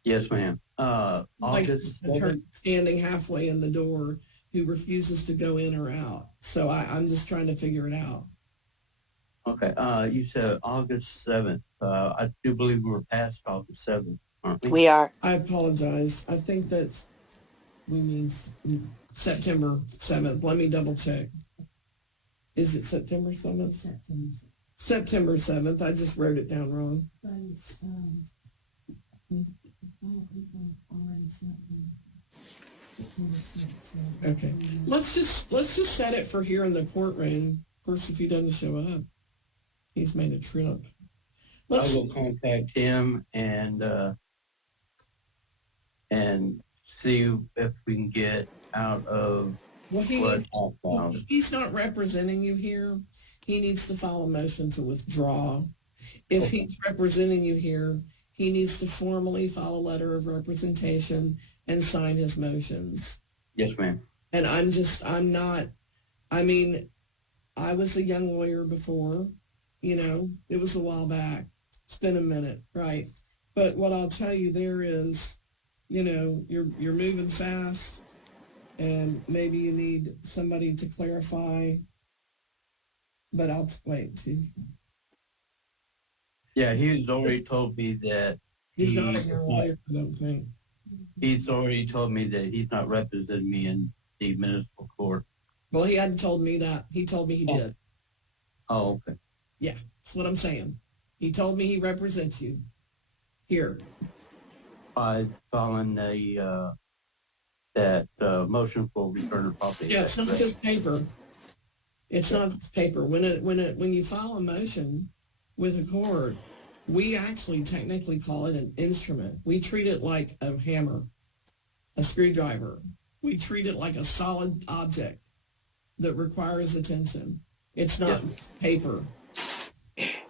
Yes, ma'am. Like August an attorney 7th? standing halfway in the door who refuses to go in or out. So I'm just trying to figure it out. Okay, you said August 7th. I do believe we're past August 7th, aren't we? We are. I apologize. I think that we mean September 7th. Let me double check. Is it September 7th? September 7th. I just wrote it down wrong. Okay. Let's just set it for here in the courtroom. Of course, if he doesn't show up, he's made a trip. I will contact him and see if we can get out of what he's not representing you here. He needs to file a motion to withdraw. If he's representing you here, he needs to formally file a letter of representation and sign his motions. Yes, ma'am. And I was a young lawyer before, it was a while back. It's been a minute, right? But what I'll tell you there is, you're moving fast and maybe you need somebody to clarify, but I'll wait too. Yeah, he's already told me that he's not a young lawyer, I don't think. He's already told me that he's not representing me in the municipal court. Well, he hadn't told me that. He told me he did. Oh, okay. Yeah, that's what I'm saying. He told me he represents you here. By filing that motion for return of property. Yeah, it's not just paper. It's not just paper. When you file a motion with a court, we actually technically call it an instrument. We treat it like a hammer, a screwdriver. We treat it like a solid object that requires attention. It's not paper.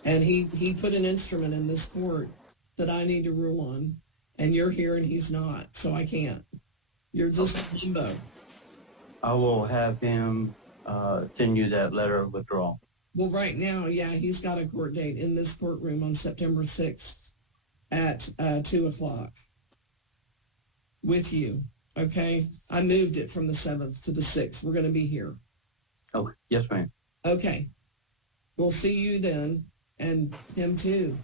And he put an instrument in this court that I need to rule on, and you're here and he's not, so I can't. You're just in limbo. I will have him send you that letter of withdrawal. Well, right now, yeah, he's got a court date in this courtroom on September 6th at 2:00 with you. Okay, I moved it from the 7th to the 6th. We're going to be here. Okay, yes, ma'am. Okay, we'll see you then, and him too.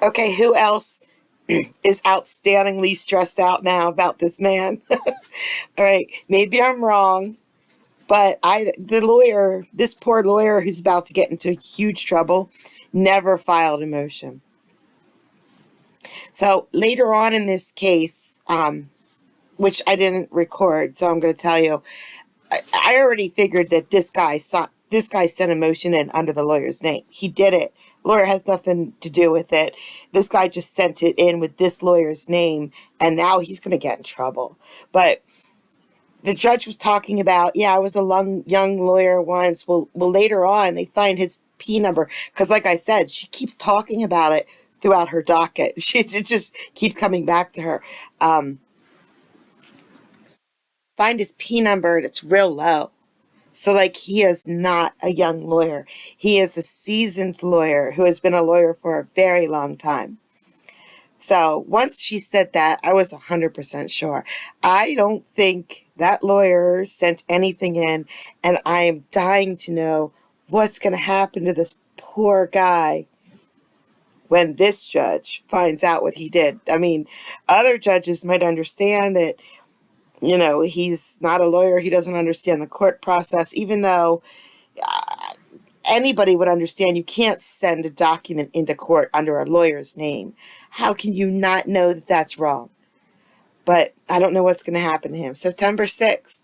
Okay, who else is outstandingly stressed out now about this man? All right, maybe I'm wrong, but this poor lawyer who's about to get into huge trouble, never filed a motion. So later on in this case, which I didn't record, so I'm going to tell you, I already figured that this guy sent a motion in under the lawyer's name. He did it. Lawyer has nothing to do with it. This guy just sent it in with this lawyer's name, and now he's going to get in trouble. But the judge was talking about, I was a young lawyer once. Well, later on, they find his P number. Because like I said, she keeps talking about it throughout her docket. It just keeps coming back to her. Find his P number, and it's real low. So, he is not a young lawyer. He is a seasoned lawyer who has been a lawyer for a very long time. So, once she said that, I was 100% sure. I don't think that lawyer sent anything in, and I am dying to know what's going to happen to this poor guy when this judge finds out what he did. I mean, other judges might understand that he's not a lawyer. He doesn't understand the court process, even though anybody would understand you can't send a document into court under a lawyer's name. How can you not know that that's wrong? But I don't know what's going to happen to him. September 6th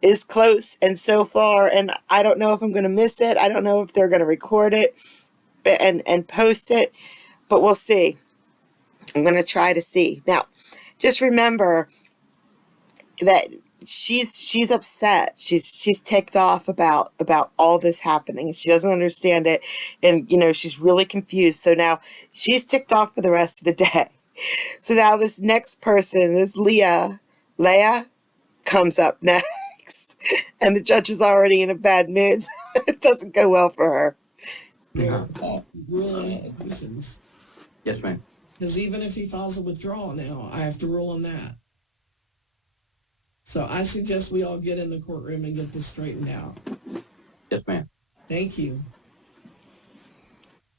is close and so far, and I don't know if I'm going to miss it. I don't know if they're going to record it and post it, but we'll see. I'm going to try to see. Now, just remember, that she's upset. She's ticked off about all this happening. She doesn't understand it, and she's really confused. So now she's ticked off for the rest of the day. So now this next person, this Leah comes up next, and the judge is already in a bad mood. So it doesn't go well for her. Yeah, ruling conditions. Yes, ma'am. Because even if he files a withdrawal now, I have to rule on that. So I suggest we all get in the courtroom and get this straightened out. Yes, ma'am. Thank you.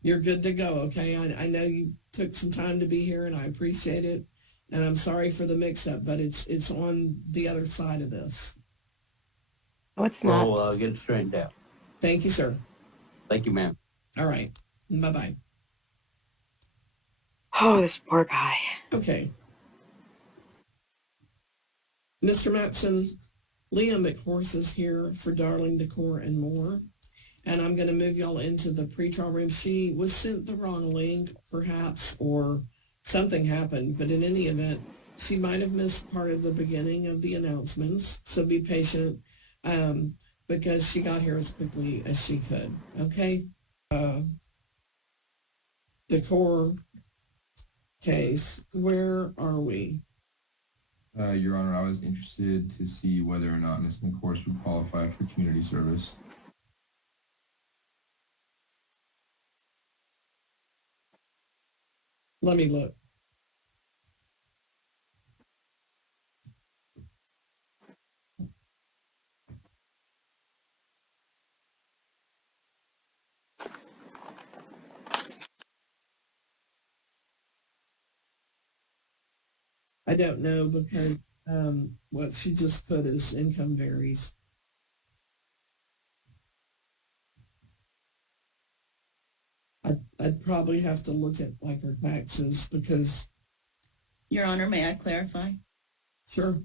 You're good to go, okay? I know you took some time to be here, and I appreciate it. And I'm sorry for the mix-up, but it's on the other side of this. No, it's not. We'll get it straightened out. Thank you, sir. Thank you, ma'am. All right. Bye-bye. Oh, this poor guy. Okay. Mr. Matson, Leah McHorse is here for Darling Decor and more. And I'm going to move y'all into the pretrial room. She was sent the wrong link, perhaps, or something happened. But in any event, she might have missed part of the beginning of the announcements. So be patient because she got here as quickly as she could. Okay? Decor case, where are we? Your Honor, I was interested to see whether or not Ms. McHorse would qualify for community service. Let me look. I don't know because what she just put is income varies. I'd probably have to look at like her taxes because. Your Honor, may I clarify? Sure.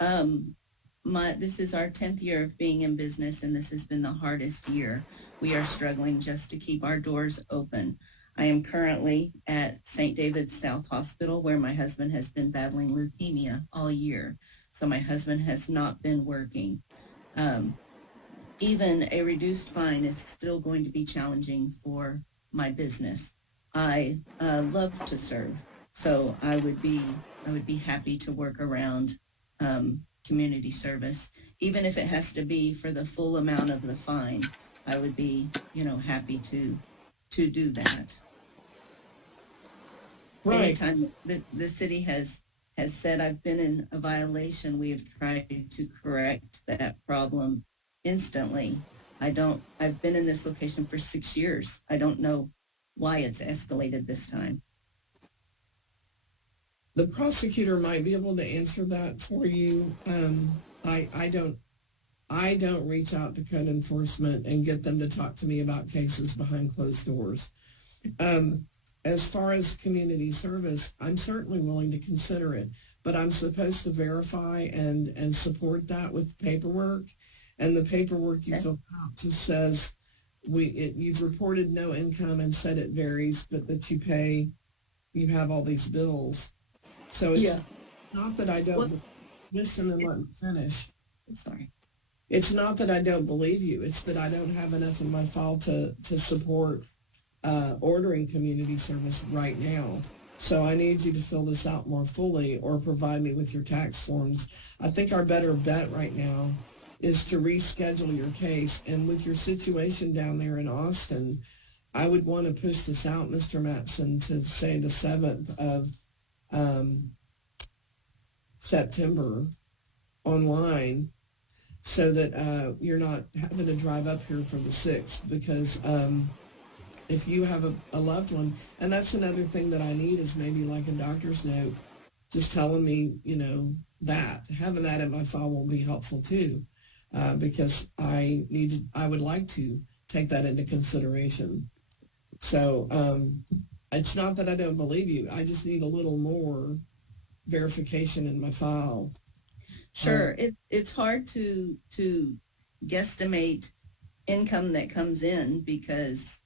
This is our 10th year of being in business, and this has been the hardest year. We are struggling just to keep our doors open. I am currently at St. David's South Hospital, where my husband has been battling leukemia all year. So my husband has not been working. Even a reduced fine is still going to be challenging for my business. I love to serve, so I would be happy to work around community service, even if it has to be for the full amount of the fine. I would be, happy to do that. Right. Anytime the city has said I've been in a violation, we have tried to correct that problem instantly. I've been in this location for 6 years. I don't know why it's escalated this time. The prosecutor might be able to answer that for you. I don't reach out to code enforcement and get them to talk to me about cases behind closed doors. As far as community service, I'm certainly willing to consider it, but I'm supposed to verify and support that with paperwork. And the paperwork you fill out just says you've reported no income and said it varies, but that you have all these bills. So it's not that I don't listen and let me finish. Sorry. It's not that I don't believe you. It's that I don't have enough in my file to support ordering community service right now. So I need you to fill this out more fully or provide me with your tax forms. I think our better bet right now is to reschedule your case. And with your situation down there in Austin, I would want to push this out, Mr. Matson, to say the 7th of September online so that you're not having to drive up here for the 6th because if you have a loved one, and that's another thing that I need is maybe like a doctor's note just telling me, that. Having that in my file will be helpful too because I would like to take that into consideration. So it's not that I don't believe you. I just need a little more verification in my file. Sure. It's hard to guesstimate income that comes in because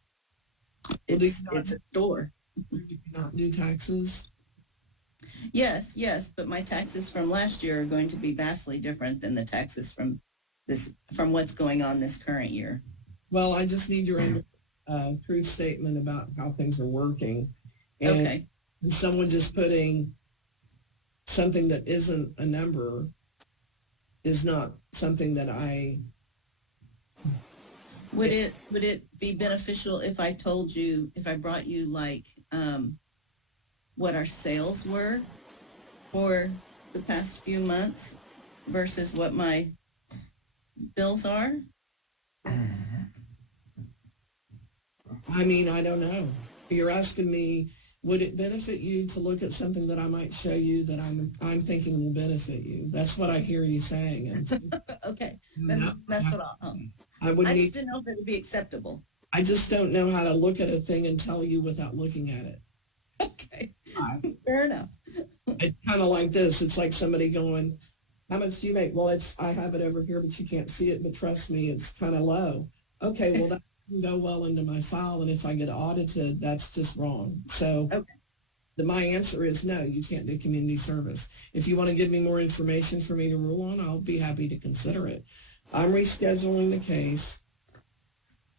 it's a store. Do you not do taxes? Yes, but my taxes from last year are going to be vastly different than the taxes from what's going on this current year. Well, I just need your truth statement about how things are working. And, Okay. and someone just putting something that isn't a number is not something that I... Would it be beneficial if I brought you like what our sales were for the past few months versus what my bills are? I mean, I don't know. You're asking me, would it benefit you to look at something that I might show you that I'm thinking will benefit you? That's what I hear you saying. And Okay, then that's what I just didn't know if it would be acceptable. I just don't know how to look at a thing and tell you without looking at it. Okay, fair enough. It's kind of like this. It's like somebody going, how much do you make? Well, I have it over here, but you can't see it. But trust me, it's kind of low. Okay, well, that can go well into my file. And if I get audited, that's just wrong. So my answer is no, you can't do community service. If you want to give me more information for me to rule on, I'll be happy to consider it. I'm rescheduling the case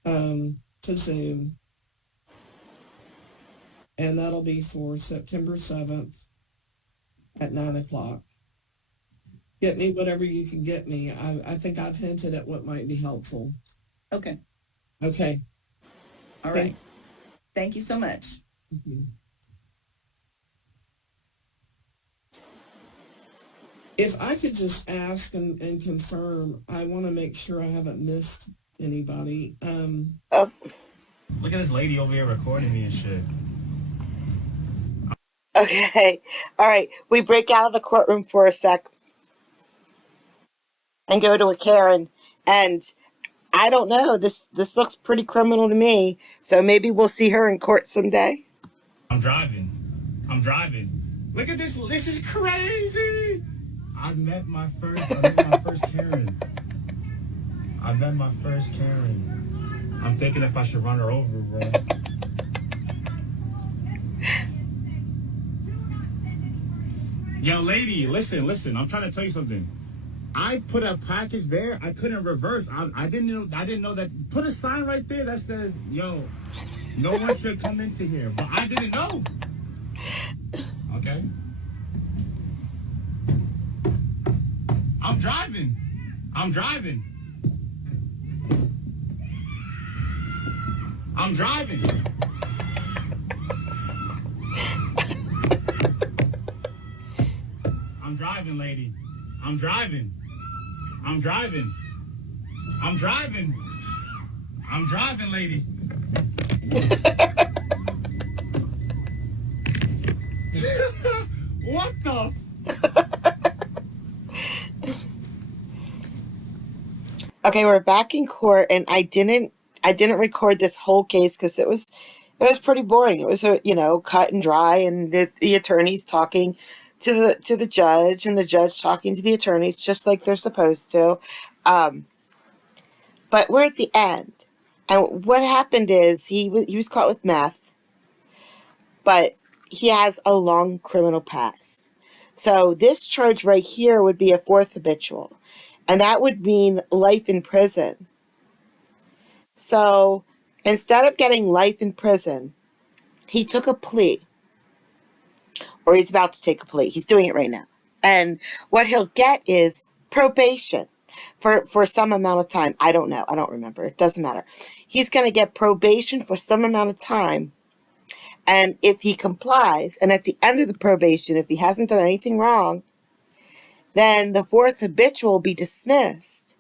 to Zoom. And that'll be for September 7th at 9:00. Get me whatever you can get me. I think I've hinted at what might be helpful. Okay. Okay. All right. Thank you so much. Thank you. If I could just ask and confirm, I want to make sure I haven't missed anybody. Look at this lady over here recording me and shit. Okay. All right. We break out of the courtroom for a sec and go to a Karen. And I don't know. This looks pretty criminal to me. So maybe we'll see her in court someday. I'm driving. Look at this. This is crazy. I met my first Karen. I'm thinking if I should run her over, bro. Yo, lady, listen. I'm trying to tell you something. I put a package there. I couldn't reverse. I didn't know that. Put a sign right there that says, "Yo, no one should come into here." But I didn't know. Okay. I'm driving. I'm driving. I'm driving, lady. I'm driving, lady. What the? Okay, we're back in court, and I didn't record this whole case because it was pretty boring. It was cut and dry, and the attorneys talking to the judge, and the judge talking to the attorneys just like they're supposed to. But we're at the end, and what happened is he was caught with meth, but he has a long criminal past. So this charge right here would be a fourth habitual, and that would mean life in prison. So instead of getting life in prison, he took a plea, or he's about to take a plea. He's doing it right now. And what he'll get is probation for some amount of time. I don't know. I don't remember. It doesn't matter. He's going to get probation for some amount of time. And if he complies, and at the end of the probation, if he hasn't done anything wrong, then the fourth habitual will be dismissed.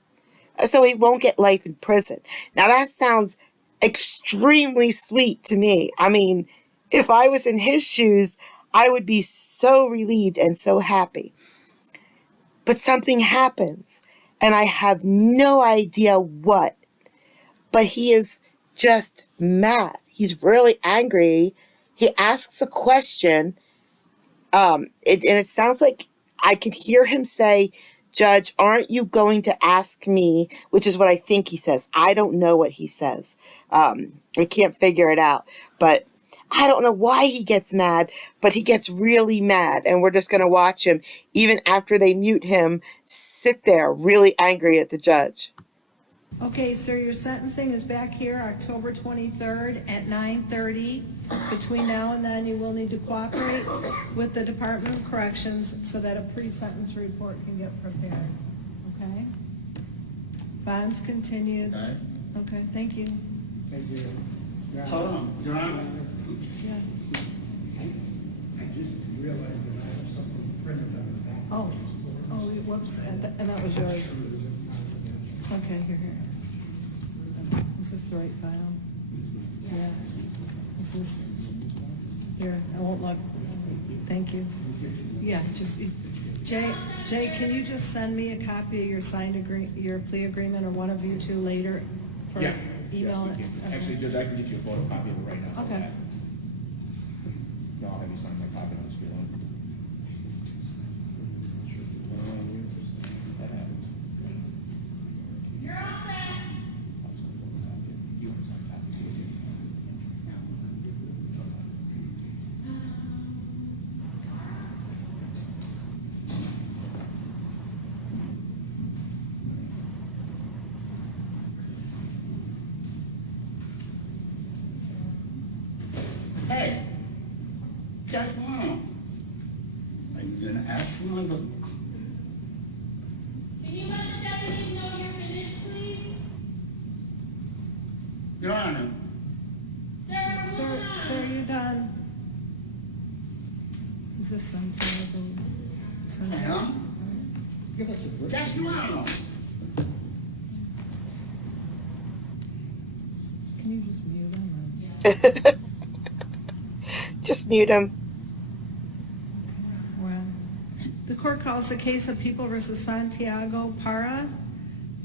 So he won't get life in prison. Now that sounds extremely sweet to me. I mean, if I was in his shoes, I would be so relieved and so happy. But something happens, and I have no idea what. But he is just mad. He's really angry. He asks a question, and it sounds like I could hear him say, "Judge, aren't you going to ask me?" Which is what I think he says. I don't know what he says. I can't figure it out. But I don't know why he gets mad, but he gets really mad. And we're just going to watch him, even after they mute him, sit there really angry at the judge. Okay, sir, your sentencing is back here October 23rd at 9:30. Between now and then, you will need to cooperate with the Department of Corrections so that a pre-sentence report can get prepared. Okay? Bonds continued. Okay. Okay, thank you. Thank you. Hold on, Your Honor. Yeah. I just realized that I have something printed on the back. Oh, whoops, and that was yours. Okay, here. Is this the right file? Yeah. Is this, here, I won't look. Thank you. Yeah, just, Jay, can you just send me a copy of your your plea agreement, or one of you two later? For Yeah. Email Yes, it? we can. Okay. Actually, Judge, I can get you a photocopy of it right now. Okay. No, I'll have you sign my copy on the screen. That happens. You're all set. You want to sign a copy too? Hey, just one. Are you gonna ask for my book? Can you let the deputies know you're finished, please? Your Honor, Sir, are you done? Is this something? ma'am, Give us a break. just one. Can you just mute him? Just mute him. Well, the court calls the case of People versus Santiago Para,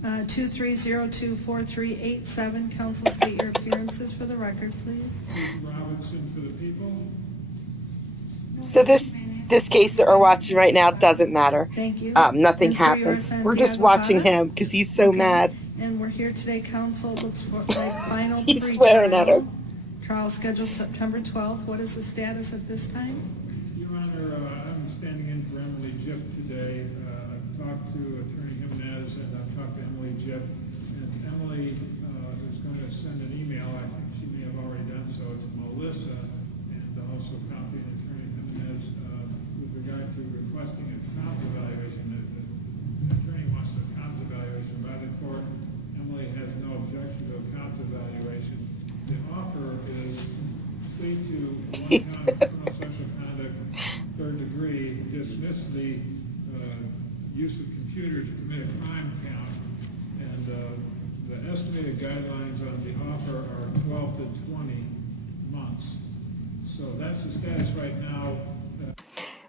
2302438. Counsel, state your appearances for the record, please. Robinson for the people. So this case that we're watching right now doesn't matter. Thank you. Nothing And so you're happens. We're just Santiago watching Para? him because he's so Okay. mad. And we're here today, counsel looks for like final He's pre-trial. swearing at her. Trial scheduled September 12th. What is the status at this time? Your Honor, I'm standing in for Emily Jip today. I've talked to Attorney Jimenez and I've talked to Emily Jip. And Emily is going to send an email, I think she may have already done so, to Melissa and also copy Attorney Jimenez with regard to requesting a comp evaluation. The attorney wants a comp evaluation by the court. Emily has no objection to a comp evaluation. The offer is plea to one count of criminal sexual conduct, third degree, dismiss the use of computer to commit a crime count, and the estimated guidelines on the offer are 12 to 20 months. So that's the status right now.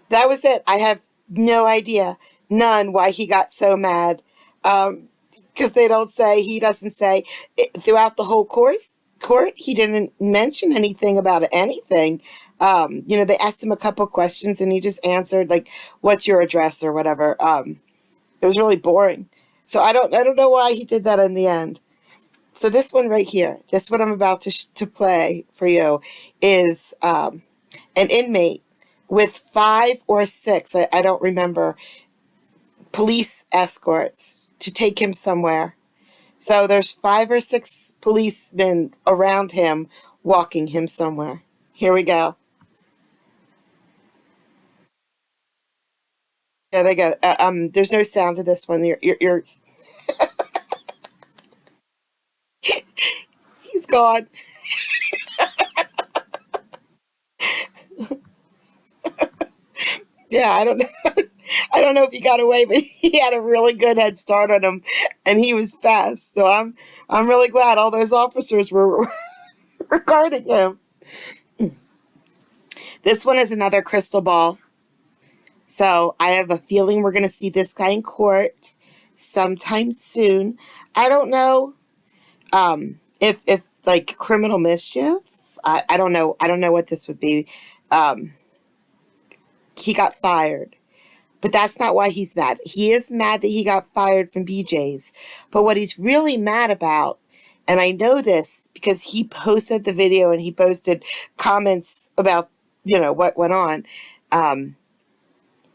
That was it. I have no idea, none, why he got so mad. Because he doesn't say throughout the whole court, he didn't mention anything about anything. They asked him a couple questions and he just answered like, "What's your address?" or whatever. It was really boring. So I don't know why he did that in the end. So this one right here, this what I'm about to play for you, is an inmate with 5 or 6, I don't remember, police escorts to take him somewhere. So there's 5 or 6 policemen around him walking him somewhere. Here we go. There they go. There's no sound to this one. You're he's gone. Yeah, I don't know. I don't know if he got away, but he had a really good head start on him, and he was fast. So I'm really glad all those officers were regarding him. This one is another crystal ball. So I have a feeling we're going to see this guy in court sometime soon. I don't know if like criminal mischief. I don't know. I don't know what this would be. He got fired. But that's not why he's mad. He is mad that he got fired from BJ's. But what he's really mad about, And I know this because he posted the video and he posted comments about, what went on.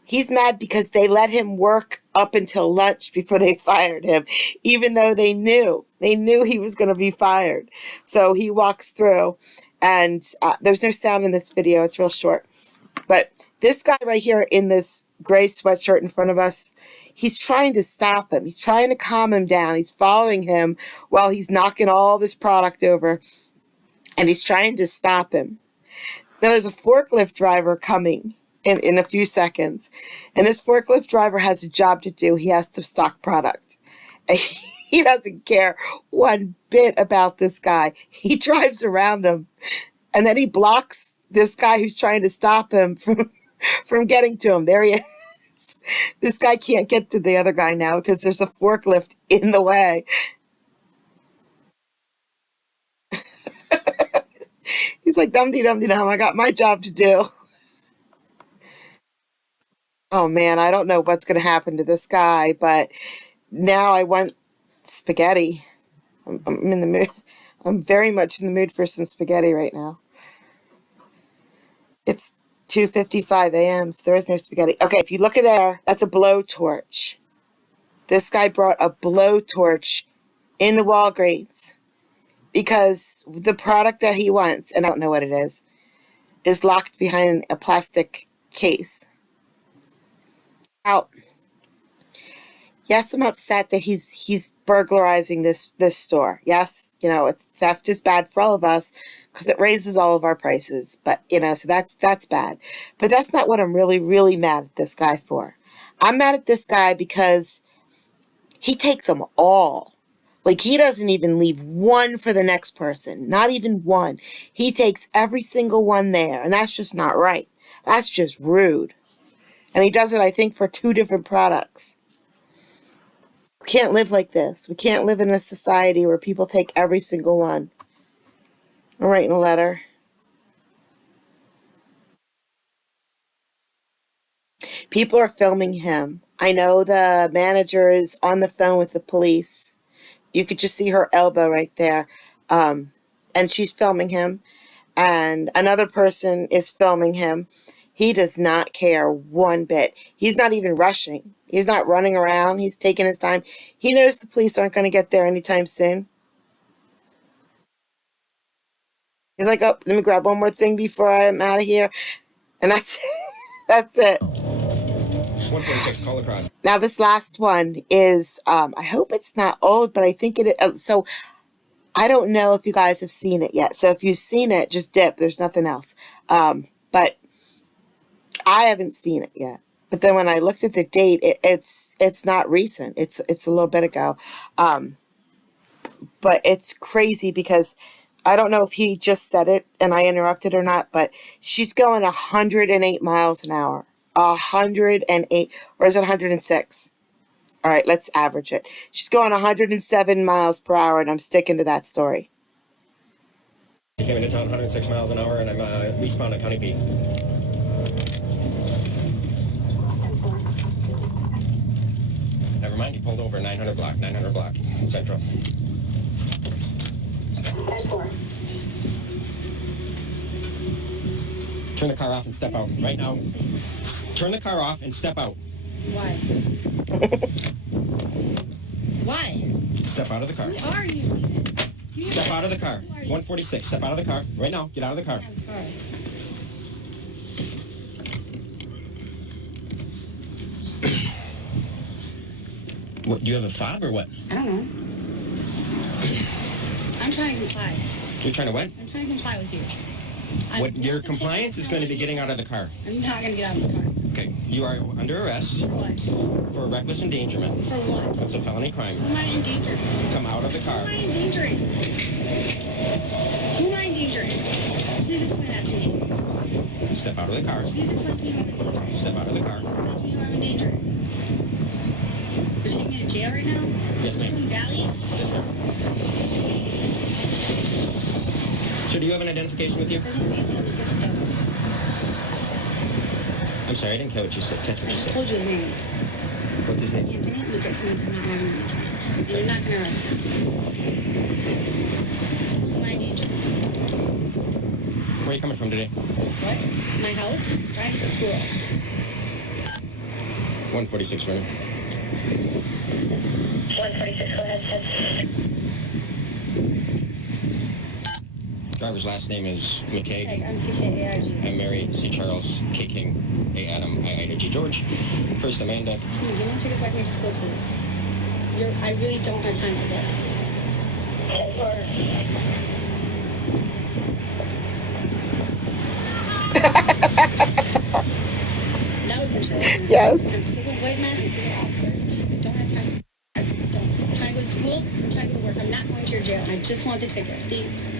He's mad because they let him work up until lunch before they fired him, even though they knew he was going to be fired. So he walks through, and there's no sound in this video. It's real short. But this guy right here in this gray sweatshirt in front of us, he's trying to stop him. He's trying to calm him down. He's following him while he's knocking all this product over, and he's trying to stop him. Now there's a forklift driver coming in a few seconds, and this forklift driver has a job to do. He has to stock product. He doesn't care one bit about this guy. He drives around him, and then he blocks this guy who's trying to stop him from getting to him. There he is. This guy can't get to the other guy now because there's a forklift in the way. He's like, dum-de-dum-de-dum, I got my job to do. Oh man, I don't know what's going to happen to this guy, but now I want spaghetti. I'm in the mood. I'm very much in the mood for some spaghetti right now. It's 2:55 a.m., so there is no spaghetti. Okay, if you look at there, that's a blowtorch. This guy brought a blowtorch into Walgreens because the product that he wants, and I don't know what it is locked behind a plastic case. Out. Yes, I'm upset that he's burglarizing this store. Yes, theft is bad for all of us because it raises all of our prices. But so that's bad. But that's not what I'm really, really mad at this guy for. I'm mad at this guy because he takes them all. Like, he doesn't even leave one for the next person. Not even one. He takes every single one there, and that's just not right. That's just rude. And he does it, I think, for 2 different products. We can't live like this. We can't live in a society where people take every single one. I'm writing a letter. People are filming him. I know the manager is on the phone with the police. You could just see her elbow right there. And she's filming him. And another person is filming him. He does not care one bit. He's not even rushing. He's not running around. He's taking his time. He knows the police aren't going to get there anytime soon. He's like, oh, let me grab one more thing before I'm out of here. And that's that's it. 146, call across. Now this last one is, I hope it's not old, but I think it is. So I don't know if you guys have seen it yet. So if you've seen it, just dip. There's nothing else. But I haven't seen it yet. But then when I looked at the date, it's not recent. It's a little bit ago. But it's crazy because I don't know if he just said it and I interrupted or not, but she's going 108 miles an hour. 108, or is it 106? All right, let's average it. She's going 107 miles per hour, and I'm sticking to that story. He came into town 106 miles an hour, and I'm eastbound at County B. Never mind, he pulled over 900 block, Central. Turn the car off and step out right now. Turn the car off and step out. Why? Why? Step out of the car. Who are you? Step out of the car. 146. Step out of the car. Right now. Get out of the car. What, do you have a fob or what? I don't know. I'm trying to comply. You're trying to what? I'm trying to comply with you. What your compliance is going to be getting out of the car. I'm not going to get out of this car. Okay. You are under arrest. For what? For reckless endangerment. For what? That's a felony crime. Who am I endangering? Come out of the car. Who am I endangering? Who am I endangering? Please explain that to me. Step out of the car. Please explain to me who I'm endangering. Step out of the car. Please explain to me who I'm endangering. You're taking me to jail right now? Yes, ma'am. Moon Valley? Yes, ma'am. So do you have an identification with you? Yes, it doesn't. I'm sorry, I didn't catch what you said. I just told you his name. What's his name? Anthony Lucas, and he does not have an identification. They're not gonna arrest him. Who am I danger? Where are you coming from today? What? My house? Driving to school. 146, right? 146, go ahead, Driver's last name is McKay. MCKAIG. I'm Mary C. Charles, K. King, A. Adam, I. Ida G. George. First Amanda. You want to take a second to school, please? I really don't have time for this. That was interesting. Yes. I'm sick of white men. I'm sick of officers. I don't have time. I don't. I'm trying to go to school. I'm trying to go to work. I'm not going to your jail. I just want the ticket, please.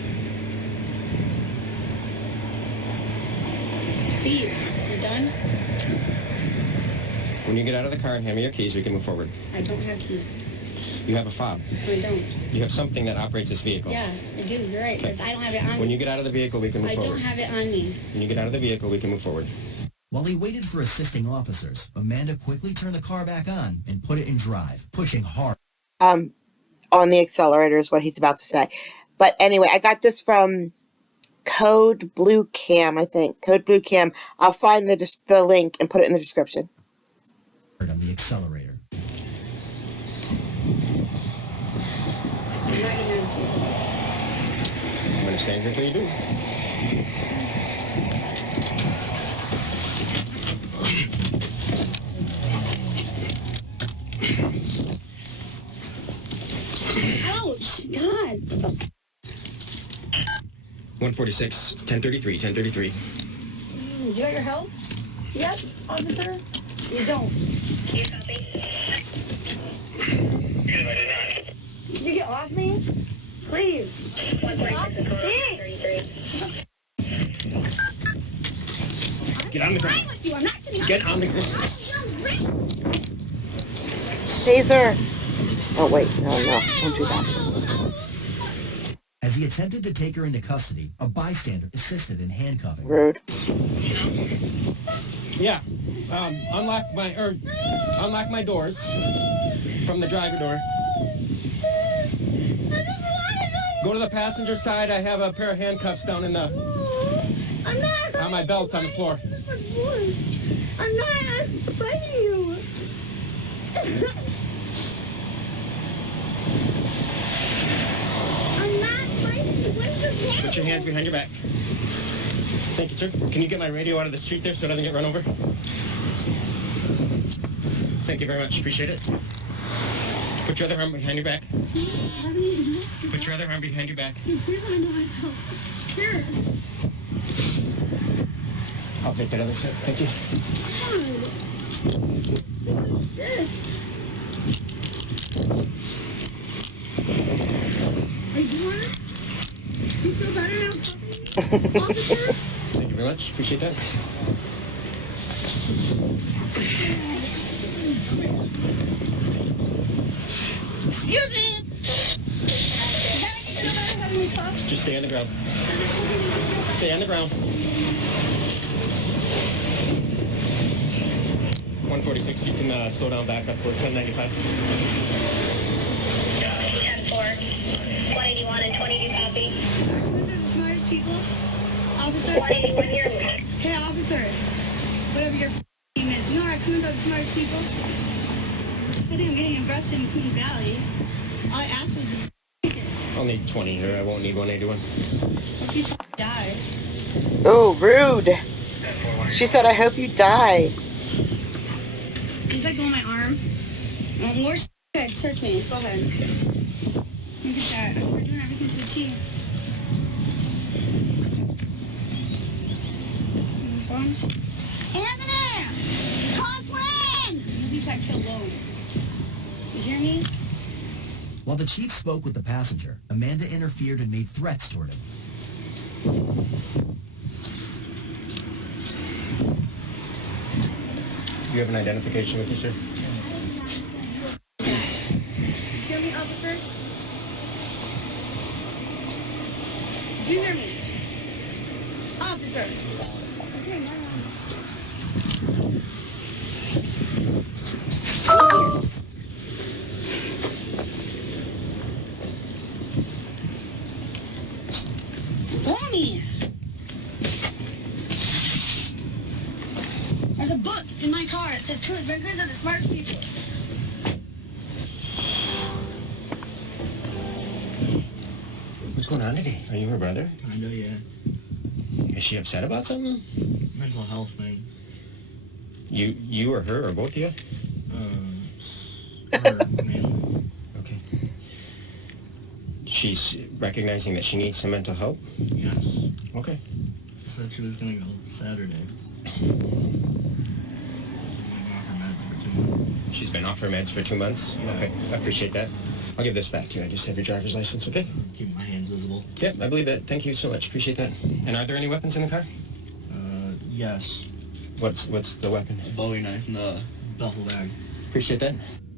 Please. You done? When you get out of the car and hand me your keys, we can move forward. I don't have keys. You have a fob. No, I don't. You have something that operates this vehicle. Yeah, I do. You're right. Because I don't have it on me. When you get out of the vehicle, we can move I forward. don't have it on me. When you get out of the vehicle, we can move forward. While he waited for assisting officers, Amanda quickly turned the car back on and put it in drive, pushing hard. On the accelerator is what he's about to say. But anyway, I got this from Code Blue Cam, I think. Code Blue Cam. I'll find the link and put it in the description. On the accelerator. I'm going to stand here until you do. Ouch! God. 146, 1033, 1033. You got your help? Yep, officer. You don't. Did you get off me? Please. Get off me. Get on the ground. Get on the ground. Taser. Oh, wait. No, don't do that. As he attempted to take her into custody, a bystander assisted in handcuffing. Rude. Yeah. Unlock my doors from the driver door. Go to the passenger side. I have a pair of handcuffs down in the on my belt on the floor. I'm not fighting you. I'm not fighting you. Where's your hand? Put your hands behind your back. Thank you, sir. Can you get my radio out of the street there so it doesn't get run over? Thank you very much. Appreciate it. Put your other arm behind your back. Put your other arm behind your back. Here. I'll take that other side. Thank you. Are you doing it? You feel better now, puppy? Officer? Thank you very much. Appreciate that. Excuse me. Just stay on the ground. Stay on the ground. 146, you can slow down back up. We're 1095. 10-4. 181 and 22 copy. Those are the smartest people. Officer? 181 here. Hey, officer. Whatever your name is. You know our raccoons are the smartest people? It's funny I'm getting arrested in Coon Valley. All I asked was a ticket. I'll need 20 here. I won't need 181. What if you die? Oh, rude. She said, I hope you die. Does that go on my arm? More Go ahead, search me. Go ahead. Look at that. We're doing everything to the T. Anthony! Conklin! You got killed low. You hear me? While the chief spoke with the passenger, Amanda interfered and made threats toward him. You have an identification with you, sir? Hear me, officer? Do you hear me? Officer! Okay, my me. There's a book in my car. It says raccoons are the smartest people. What's going on today? Are you her brother? I know, yeah. Is she upset about something? Mental health thing. You or her or both of you? Her, man. Okay. She's recognizing that she needs some mental help? Yes. Okay. She said she was gonna go Saturday. She's been off her meds for 2 months? Yeah. Okay, I appreciate that. I'll give this back to you. I just have your driver's license, okay? Keep my hands visible. Yep, I believe that. Thank you so much. Appreciate that. And are there any weapons in the car? Yes. What's the weapon? A Bowie knife in the duffel bag. Appreciate that.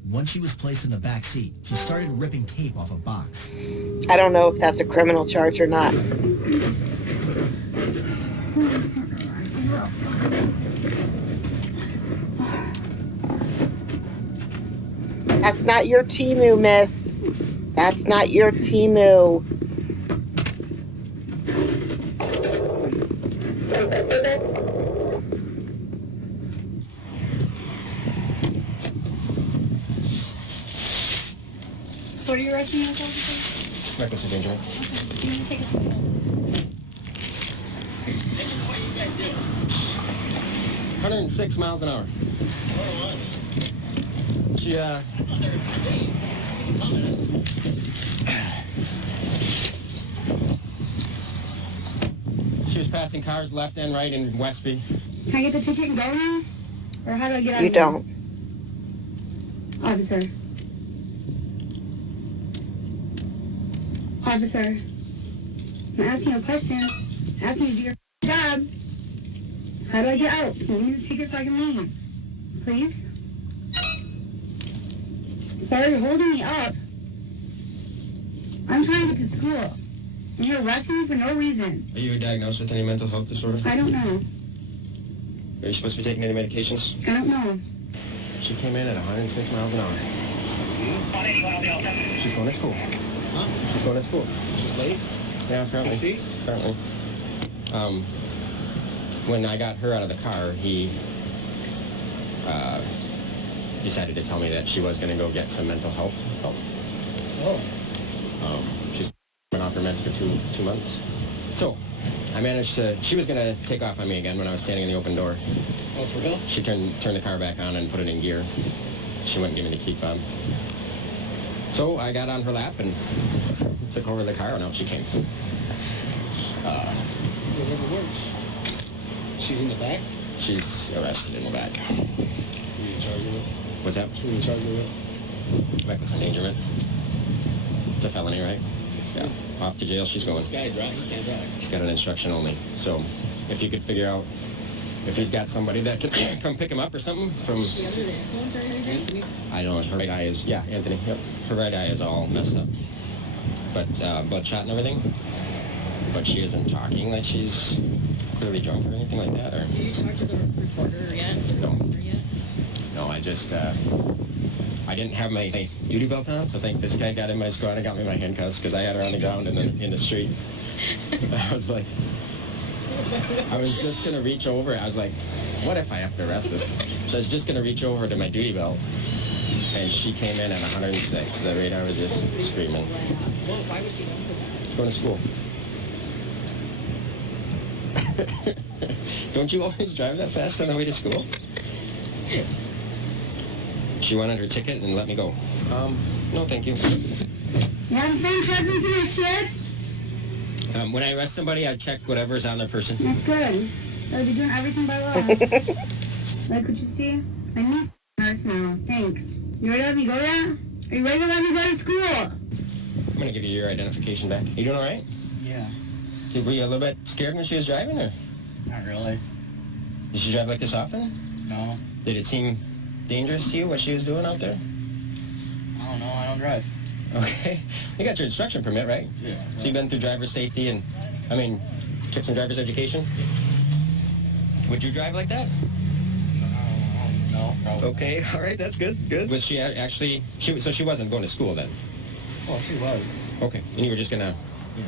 Once she was placed in the back seat, she started ripping tape off a box. I don't know if that's a criminal charge or not. That's not your Timu, miss. That's not your Timu. So what are you arresting me for? Reckless endangerment. Okay. You need to take it to the 106 miles an hour. She was passing cars left and right in Westby. Can I get the ticket and go now? Or how do I get out You of here? don't. Officer. Officer. I'm asking you a question. Asking you to do your job. How do I get out? Can you give me the ticket so I can leave? Please? Sir, you're holding me up. I'm trying to get to school. And you're arresting me for no reason. Are you diagnosed with any mental health disorder? I don't know. Are you supposed to be taking any medications? I don't know. She came in at 106 miles an hour. She's going to school. Huh? She's going to school. She's late? Yeah, apparently. Can you see? Apparently. When I got her out of the car, he decided to tell me that she was going to go get some mental health help. Oh. She's been off her meds for two months. So I managed to, she was going to take off on me again when I was standing in the open door. Oh, for real? She turned the car back on and put it in gear. She wouldn't give me the key fob. So I got on her lap and took over the car, and out she came. Whatever works. She's in the back? She's arrested in the back. Who are you in charge of it? What's that? Who are you in charge of it? Reckless endangerment. It's a felony, right? Yeah. Off to jail she's going. This guy drive, he can't drive. He's got an instruction only. So if you could figure out if he's got somebody that can come pick him up or something from... Is she under the influence or anything? I don't know. Her right eye is... Yeah, Anthony. Yep. Her right eye is all messed up. But bloodshot and everything. But she isn't talking like she's clearly drunk or anything like that. Or... Did you talk to the reporter yet? No. No, I just... I didn't have my duty belt on, so I think this guy got in my squad and got me my handcuffs because I had her on the ground and then in the street. I was like... I was just going to reach over. I was like, what if I have to arrest this? So I was just going to reach over to my duty belt, and she came in at 106. The radar was just screaming. Well, why was she going so fast? Going to school. Don't you always drive that fast on the way to school? She wanted her ticket and let me go. No, thank you. You haven't been checking through your shit? When I arrest somebody, I check whatever's on their person. That's good. Gotta be doing everything by law. Like what you see? I need nurse now. Thanks. You ready to let me go there? Are you ready to let me go to school? I'm going to give you your identification back. You doing all right? Yeah. Were you a little bit scared when she was driving, or? Not really. Did she drive like this often? No. Did it seem dangerous to you what she was doing out there? I don't know. I don't drive. Okay. You got your instruction permit, right? Yeah. So you've been through driver's safety and, took some driver's education? Would you drive like that? No, probably Okay, all right, that's good, good. Was she actually, so she wasn't going to school then? Well, she was. Okay, and you were just gonna Yeah,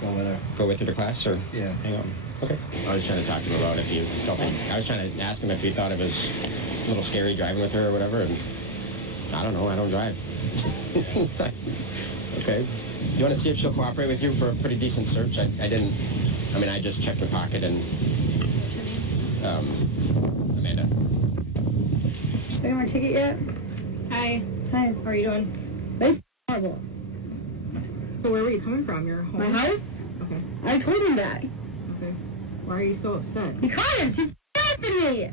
go with her. Go with her to class, or Yeah. hang on? Okay. I was trying to talk to him about if you felt. I was trying to ask him if he thought it was a little scary driving with her or whatever, and I don't know. I don't drive. Okay. Do you want to see if she'll cooperate with you for a pretty decent search? I didn't. I mean, I just checked her pocket and. Amanda. They got my ticket yet? Hi. Hi. How are you doing? They horrible. So where were you coming from? Your home? My house? Okay. I told him that. Okay. Why are you so upset? Because he after me. Okay.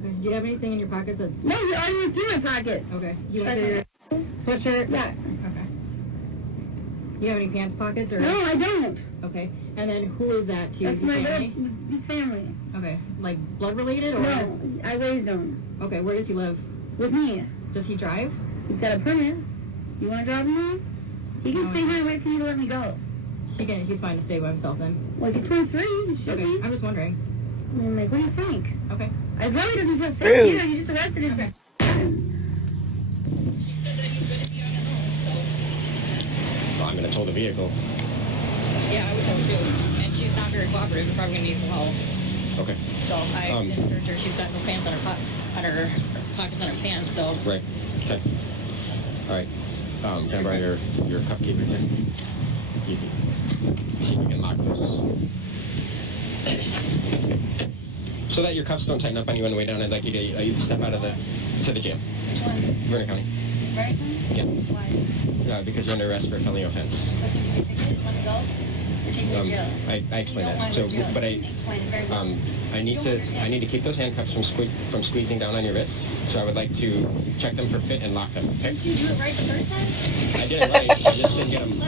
Do you have anything in your pockets that's... No, he already went through my pockets. Okay. You went through your sweatshirt? Yeah. Okay. You have any pants pockets or... No, I don't. Okay. And then who is that to you? That's Is he my family? his family. Okay. Like blood related or... No, I raised him. Okay. Where does he live? With me. Does he drive? He's got a permit. You want to drive him home? He can No. stay here and wait for you to let me go. He's fine to stay by himself then. Like, he's 23. He should Okay. be. I'm just wondering. I mean, like, what do you think? Okay. I really doesn't feel Rude. safe either. You just arrested him. Okay. She said that he's going to be on his own, so. Well, I'm going to tow the vehicle. Yeah, I would tell her too. And she's not very cooperative. We're probably going to need some help. Okay. So I did search her. She's got no pants on her her pockets on her pants, so. Right. Okay. All right. Can I borrow your cuff keeper here? See if we can lock this. So that your cuffs don't tighten up on you on the way down, I'd like you to step out of to the jail. Which one? Vernon County. Right? Yeah. Why? Because you're under arrest for a felony offense. So can you take it? Let me go? You're taking me to jail. I explained that. So, but Explain it very well. I need to keep those handcuffs from squeezing down on your wrists. So I would like to check them for fit and lock them. Okay? Didn't you do it right the first time? I did it right. I just didn't get them.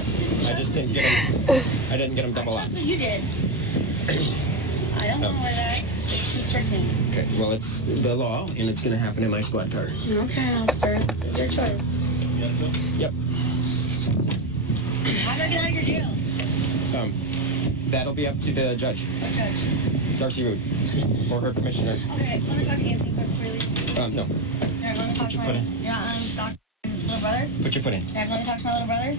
I didn't get them double locked. That's what you did. I don't want to wear that. It's constricting. Okay. Well, it's the law, and it's going to happen in my squad car. Okay, officer. It's your choice. Yep. How do I get out of your jail? That'll be up to the judge, What judge? Darcy Rood, or her commissioner. Okay, let me talk to Anthony quick before you leave. No. All right, let me talk to my... You're not Dr. little brother? Put your foot in. Yeah, let me talk to my little brother?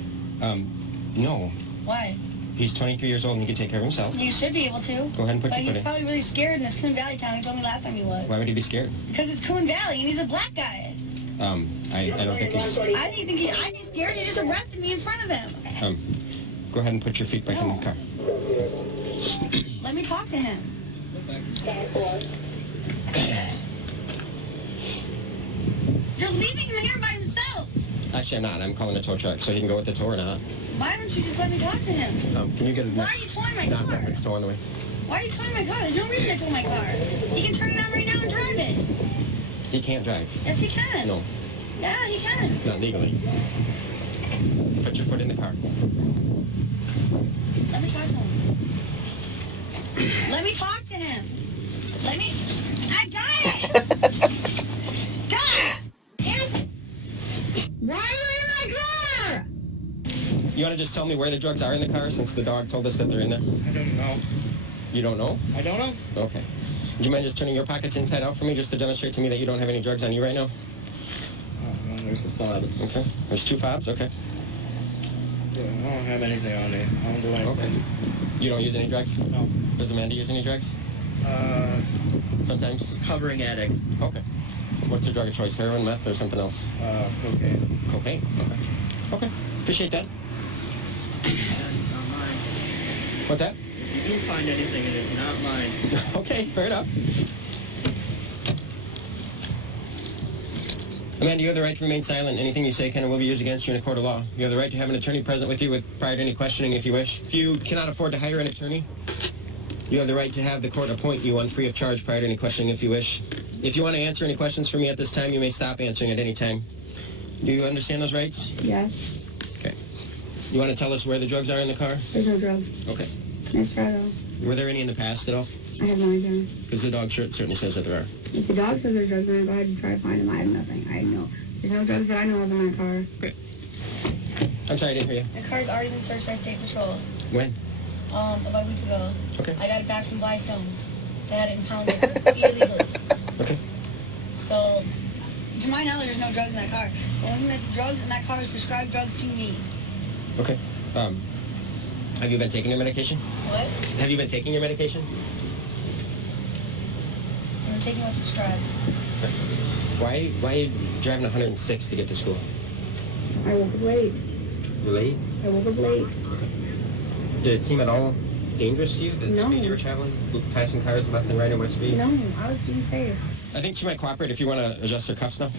No. Why? He's 23 years old and he can take care of himself. You should be able to. Go ahead and put but your foot he's in. probably really scared in this Coon Valley town. He told me last time he was. Why would he be scared? Because it's Coon Valley and he's a black guy. I don't think he's... I'd be scared. You just arrested me in front of him. Go ahead and put your feet back in the car. Let me talk to him. You're leaving him here by himself. Actually, I'm not. I'm calling a tow truck so he can go with the tow or not. Why don't you just let me talk to him? Can you get a... Why are you towing my car? It's tow on the way. Why are you towing my car? There's no reason to tow my car. He can turn it on right now and drive it. He can't drive. Yes, he can. No, Yeah, he can. not legally. Put your foot in the car. Let me talk to him. Let me talk to him. I got it. God! Why are you in my car? You want to just tell me where the drugs are in the car since the dog told us that they're in there? I don't know. You don't know? I don't know. Okay. Would you mind just turning your pockets inside out for me just to demonstrate to me that you don't have any drugs on you right now? Oh, there's the fob. Okay. There's 2 fobs? Okay. Yeah, I don't have anything on it. I don't do anything. Okay. You don't use any drugs? No. Does Amanda use any drugs? Sometimes? Recovering addict. Okay. What's your drug of choice? Heroin, meth, or something else? Cocaine. Cocaine? Okay. Okay. Appreciate that. What's that? If you do find anything, it is not mine. Okay, fair enough. Amanda, you have the right to remain silent. Anything you say can and will be used against you in a court of law. You have the right to have an attorney present with you prior to any questioning if you wish. If you cannot afford to hire an attorney, you have the right to have the court appoint you one free of charge prior to any questioning if you wish. If you want to answer any questions for me at this time, you may stop answering at any time. Do you understand those rights? Yes. Okay. You want to tell us where the drugs are in the car? There's no drugs. Okay. Let's try though. Were there any in the past at all? I have no idea. Because the dog certainly says that there are. If the dog says there's drugs in it, go ahead and try to find them. I have nothing. I know. There's no drugs that I know of in my car. Okay. I'm sorry, I didn't hear you. My car's already been searched by State Patrol. When? About a week ago. Okay. I got it back from Blystones. They had it impounded illegally. Okay. So, to my knowledge, there's no drugs in that car. The only thing that's drugs in that car is prescribed drugs to me. Okay. Have you been taking your medication? What? Have you been taking your medication? I'm taking what's prescribed. Why are you driving 106 to get to school? I woke up late. You're late? I woke up late. Did it seem at all dangerous to you, the No. speed you were traveling? Passing cars left and right at what speed? No, I was being safe. I think she might cooperate if you want to adjust her cuffs now.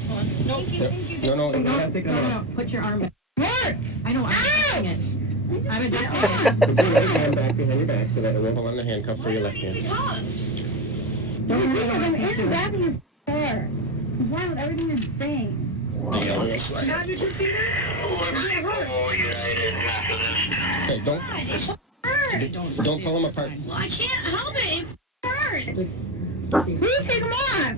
No, thank you. No, No, put your arm back. Hurts! I know, I'm adjusting it. I'm adjusting it. Put your right hand back behind your back so that it won't hold on the handcuff for your left hand. I'm in the back of your car. Complying with everything you're saying. You have your two fingers? Okay, don't pull them apart. Well, I can't help it. It hurts. Please take them off.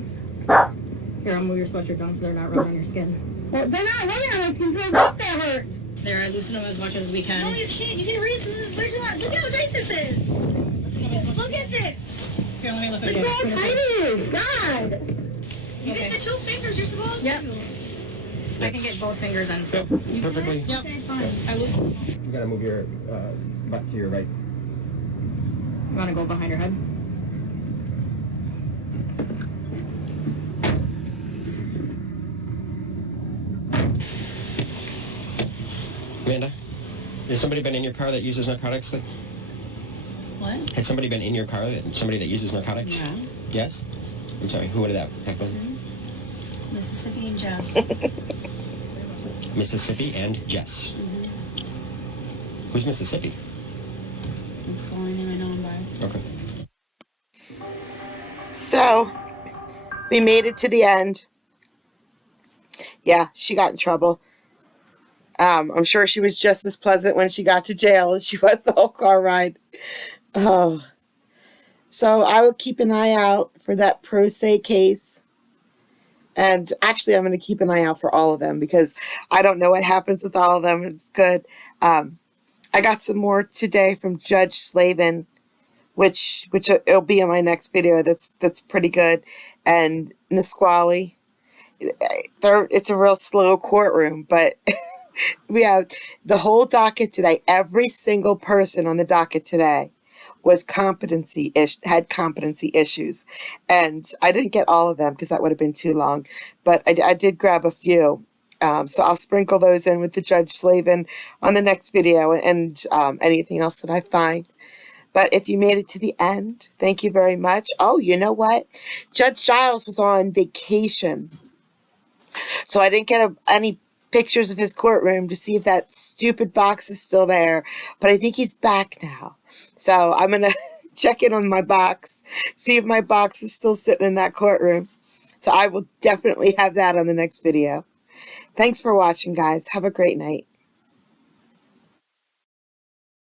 Here, I'll move your sweatshirt down so they're not rubbing on your skin. Well, they're not rubbing on my skin, so I want that hurt. There, I loosen them as much as we can. No, you can't. You can reason this way too long. Look how tight this is. Look at this. Here, let me look at Look it. how tight it is. God. You Okay. get the two fingers you're supposed Yep. to. I can get both fingers in, so. Perfectly. Yep. Okay, fine. I loosen. You gotta move your butt to your right. You want to go behind your head? Amanda, has somebody been in your car that uses narcotics? What? Had somebody been in your car, somebody that uses narcotics? Yeah. Yes? I'm sorry, who would that have been? Mississippi and Jess. Mississippi and Jess. Who's Mississippi? That's the only name I know him by. Okay. So, we made it to the end. Yeah, she got in trouble. I'm sure she was just as pleasant when she got to jail as she was the whole car ride. Oh. So I will keep an eye out for that pro se case. And actually, I'm going to keep an eye out for all of them because I don't know what happens with all of them. It's good. I got some more today from Judge Slavin, which it'll be in my next video. That's pretty good. And Nisqually. It's a real slow courtroom, but we have the whole docket today. Every single person on the docket today was had competency issues, and I didn't get all of them because that would have been too long, but I did grab a few. So I'll sprinkle those in with the Judge Slavin on the next video and anything else that I find. But if you made it to the end, thank you very much. Oh, you know what? Judge Giles was on vacation, so I didn't get any pictures of his courtroom to see if that stupid box is still there. But I think he's back now. So I'm going to check in on my box, see if my box is still sitting in that courtroom. So I will definitely have that on the next video. Thanks for watching, guys. Have a great night.